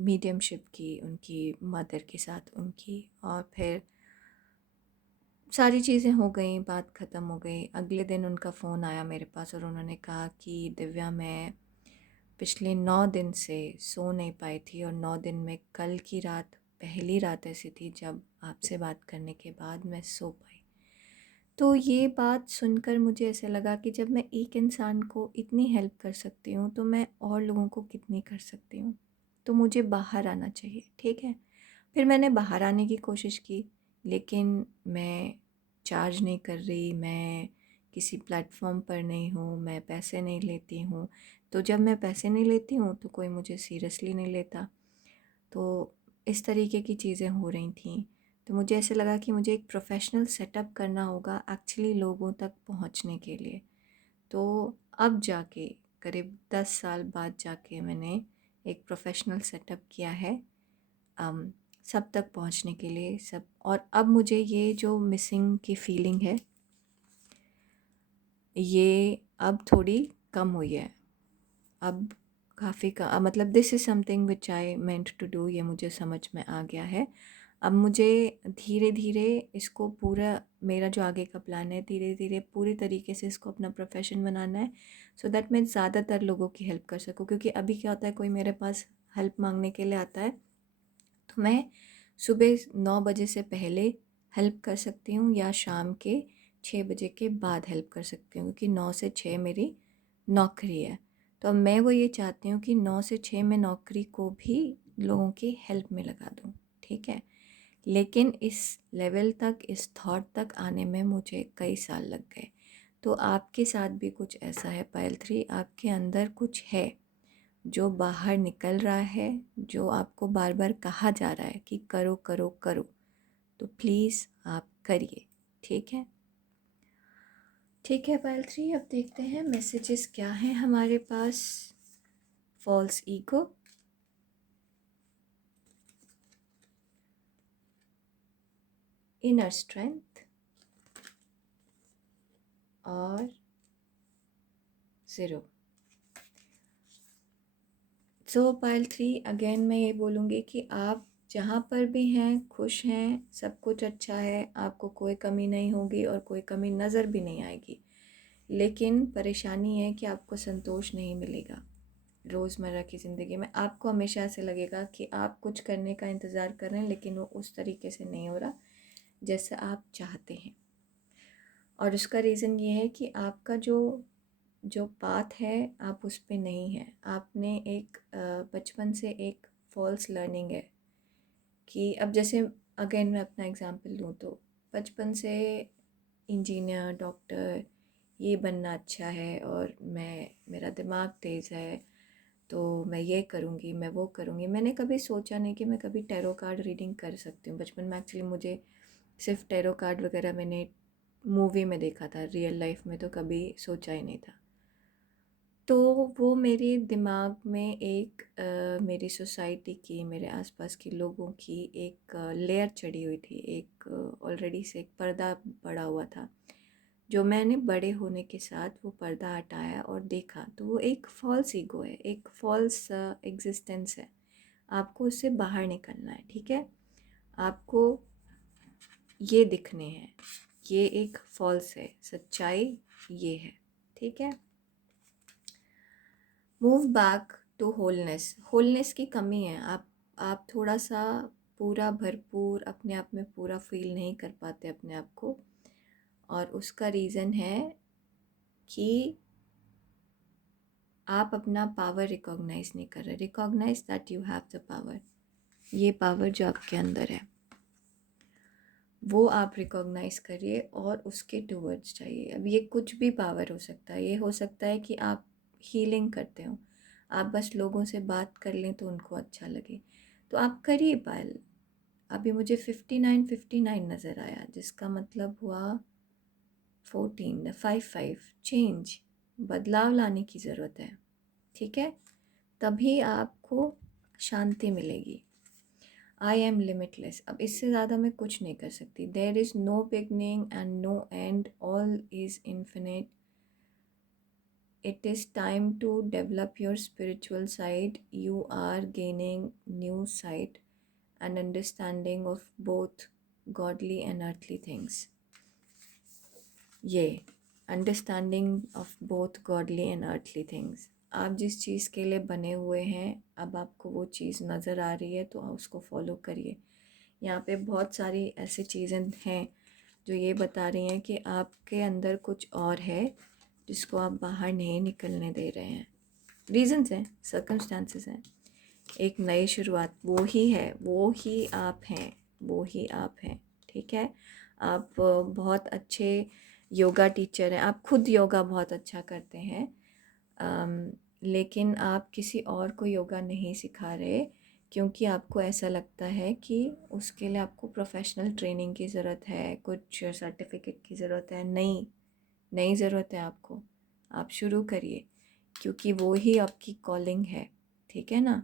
मीडियमशिप की उनकी मदर के साथ उनकी, और फिर सारी चीज़ें हो गई, बात ख़त्म हो गई। अगले दिन उनका फ़ोन आया मेरे पास और उन्होंने कहा कि दिव्या, मैं पिछले 9 दिन से सो नहीं पाई थी, और 9 दिन में कल की रात पहली रात ऐसी थी जब आपसे बात करने के बाद मैं सो पाई। तो ये बात सुनकर मुझे ऐसे लगा कि जब मैं एक इंसान को इतनी हेल्प कर सकती हूँ, तो मैं और लोगों को कितनी कर सकती हूँ। तो मुझे बाहर आना चाहिए, ठीक है। फिर मैंने बाहर आने की कोशिश की, लेकिन मैं चार्ज नहीं कर रही, मैं किसी प्लेटफॉर्म पर नहीं हूँ, मैं पैसे नहीं लेती हूँ। तो जब मैं पैसे नहीं लेती हूँ तो कोई मुझे सीरियसली नहीं लेता। तो इस तरीके की चीज़ें हो रही थी। तो मुझे ऐसे लगा कि मुझे एक प्रोफ़ेशनल सेटअप करना होगा एक्चुअली लोगों तक पहुँचने के लिए। तो अब जाके करीब 10 साल बाद जाके मैंने एक प्रोफ़ेशनल सेटअप किया है, अम, सब तक पहुँचने के लिए सब। और अब मुझे ये जो मिसिंग की फ़ीलिंग है, ये अब थोड़ी कम हुई है। अब काफ़ी मतलब this is something which I meant to do, ये मुझे समझ में आ गया है। अब मुझे धीरे धीरे इसको पूरा, मेरा जो आगे का प्लान है, धीरे धीरे पूरी तरीके से इसको अपना प्रोफेशन बनाना है, सो दैट मैं ज़्यादातर लोगों की हेल्प कर सकूँ। क्योंकि अभी क्या होता है, कोई मेरे पास हेल्प मांगने के लिए आता है तो मैं सुबह 9 बजे से पहले हेल्प कर सकती हूँ, या शाम के 6 बजे के बाद हेल्प कर सकती हूँ, क्योंकि 9 से 6 मेरी नौकरी है। तो अब मैं वो ये चाहती हूँ कि 9 से 6 मैं नौकरी को भी लोगों की हेल्प में लगा दूँ, ठीक है। लेकिन इस लेवल तक, इस थॉट तक आने में मुझे कई साल लग गए। तो आपके साथ भी कुछ ऐसा है पायल 3, आपके अंदर कुछ है जो बाहर निकल रहा है, जो आपको बार बार कहा जा रहा है कि करो करो करो, तो प्लीज़ आप करिए, ठीक है। ठीक है पायल 3, अब देखते हैं मैसेजेस क्या हैं हमारे पास। फॉल्स ईगो, इनर स्ट्रेंथ और 0। सो पायल 3, अगेन मैं ये बोलूँगी कि आप जहाँ पर भी हैं खुश हैं, सब कुछ अच्छा है, आपको कोई कमी नहीं होगी और कोई कमी नज़र भी नहीं आएगी। लेकिन परेशानी है कि आपको संतोष नहीं मिलेगा। रोज़मर्रा की ज़िंदगी में आपको हमेशा ऐसे लगेगा कि आप कुछ करने का इंतज़ार कर रहे हैं, लेकिन वो उस तरीके से नहीं हो रहा जैसा आप चाहते हैं। और उसका रीज़न ये है कि आपका जो जो पाथ है, आप उस पे नहीं हैं। आपने एक बचपन से एक फ़ॉल्स लर्निंग है कि अब जैसे अगेन मैं अपना एग्ज़ाम्पल दूँ तो बचपन से इंजीनियर, डॉक्टर ये बनना अच्छा है, और मेरा दिमाग तेज़ है, तो मैं ये करूँगी, मैं वो करूँगी। मैंने कभी सोचा नहीं कि मैं कभी टैरो कार्ड रीडिंग कर सकती हूँ। बचपन में एक्चुअली मुझे सिर्फ टैरो कार्ड वगैरह मैंने मूवी में देखा था, रियल लाइफ में तो कभी सोचा ही नहीं था। तो वो मेरे दिमाग में एक मेरी सोसाइटी की, मेरे आसपास के लोगों की एक लेयर चढ़ी हुई थी, एक ऑलरेडी से एक पर्दा पड़ा हुआ था, जो मैंने बड़े होने के साथ वो पर्दा हटाया और देखा तो वो एक फॉल्स ईगो है, एक फॉल्स एग्जिस्टेंस है। आपको उससे बाहर निकलना है, ठीक है। आपको ये दिखने हैं, ये एक फॉल्स है, सच्चाई ये है, ठीक है। Move back to wholeness, wholeness की कमी है। आप थोड़ा सा पूरा भरपूर अपने आप में पूरा फील नहीं कर पाते अपने आप को, और उसका रीज़न है कि आप अपना पावर रिकॉग्नाइज नहीं कर रहे। Recognise that you have the power, ये पावर जो आपके अंदर है। वो आप रिकॉग्नाइज करिए और उसके टूवर्ड्स चाहिए। अब ये कुछ भी पावर हो सकता है, ये हो सकता है कि आप हीलिंग करते हो, आप बस लोगों से बात कर लें तो उनको अच्छा लगे, तो आप करिए पायल। अभी मुझे 59 नज़र आया, जिसका मतलब हुआ 14 5 चेंज, बदलाव लाने की ज़रूरत है। ठीक है, तभी आपको शांति मिलेगी। आई एम लिमिटलेस, अब इससे ज़्यादा मैं कुछ नहीं कर सकती। There is no beginning and no end, all is infinite. It is time to develop your spiritual side. You are gaining new sight and understanding of both godly and earthly things. ये understanding of both godly and earthly things, आप जिस चीज़ के लिए बने हुए हैं, अब आपको वो चीज़ नज़र आ रही है तो आप उसको फॉलो करिए। यहाँ पे बहुत सारी ऐसी चीज़ें हैं जो ये बता रही हैं कि आपके अंदर कुछ और है जिसको आप बाहर नहीं निकलने दे रहे हैं। रीजंस हैं, सर्कमस्टांसेस हैं, एक नई शुरुआत, वो ही है, वो ही आप हैं, वो ही आप हैं। ठीक है, आप बहुत अच्छे योगा टीचर हैं, आप खुद योगा बहुत अच्छा करते हैं, लेकिन आप किसी और को योगा नहीं सिखा रहे क्योंकि आपको ऐसा लगता है कि उसके लिए आपको प्रोफेशनल ट्रेनिंग की ज़रूरत है, कुछ सर्टिफिकेट की ज़रूरत है। नहीं ज़रूरत है आपको, आप शुरू करिए क्योंकि वो ही आपकी कॉलिंग है। ठीक है ना,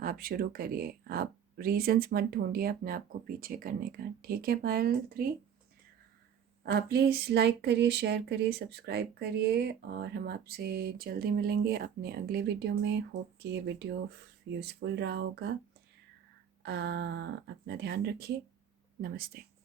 आप शुरू करिए, आप रीजंस मत ढूंढिए अपने आप को पीछे करने का। ठीक है पायल 3, प्लीज़ लाइक करिए, शेयर करिए, सब्सक्राइब करिए और हम आपसे जल्दी मिलेंगे अपने अगले वीडियो में। होप कि ये वीडियो यूज़फुल रहा होगा। अपना ध्यान रखिए। नमस्ते।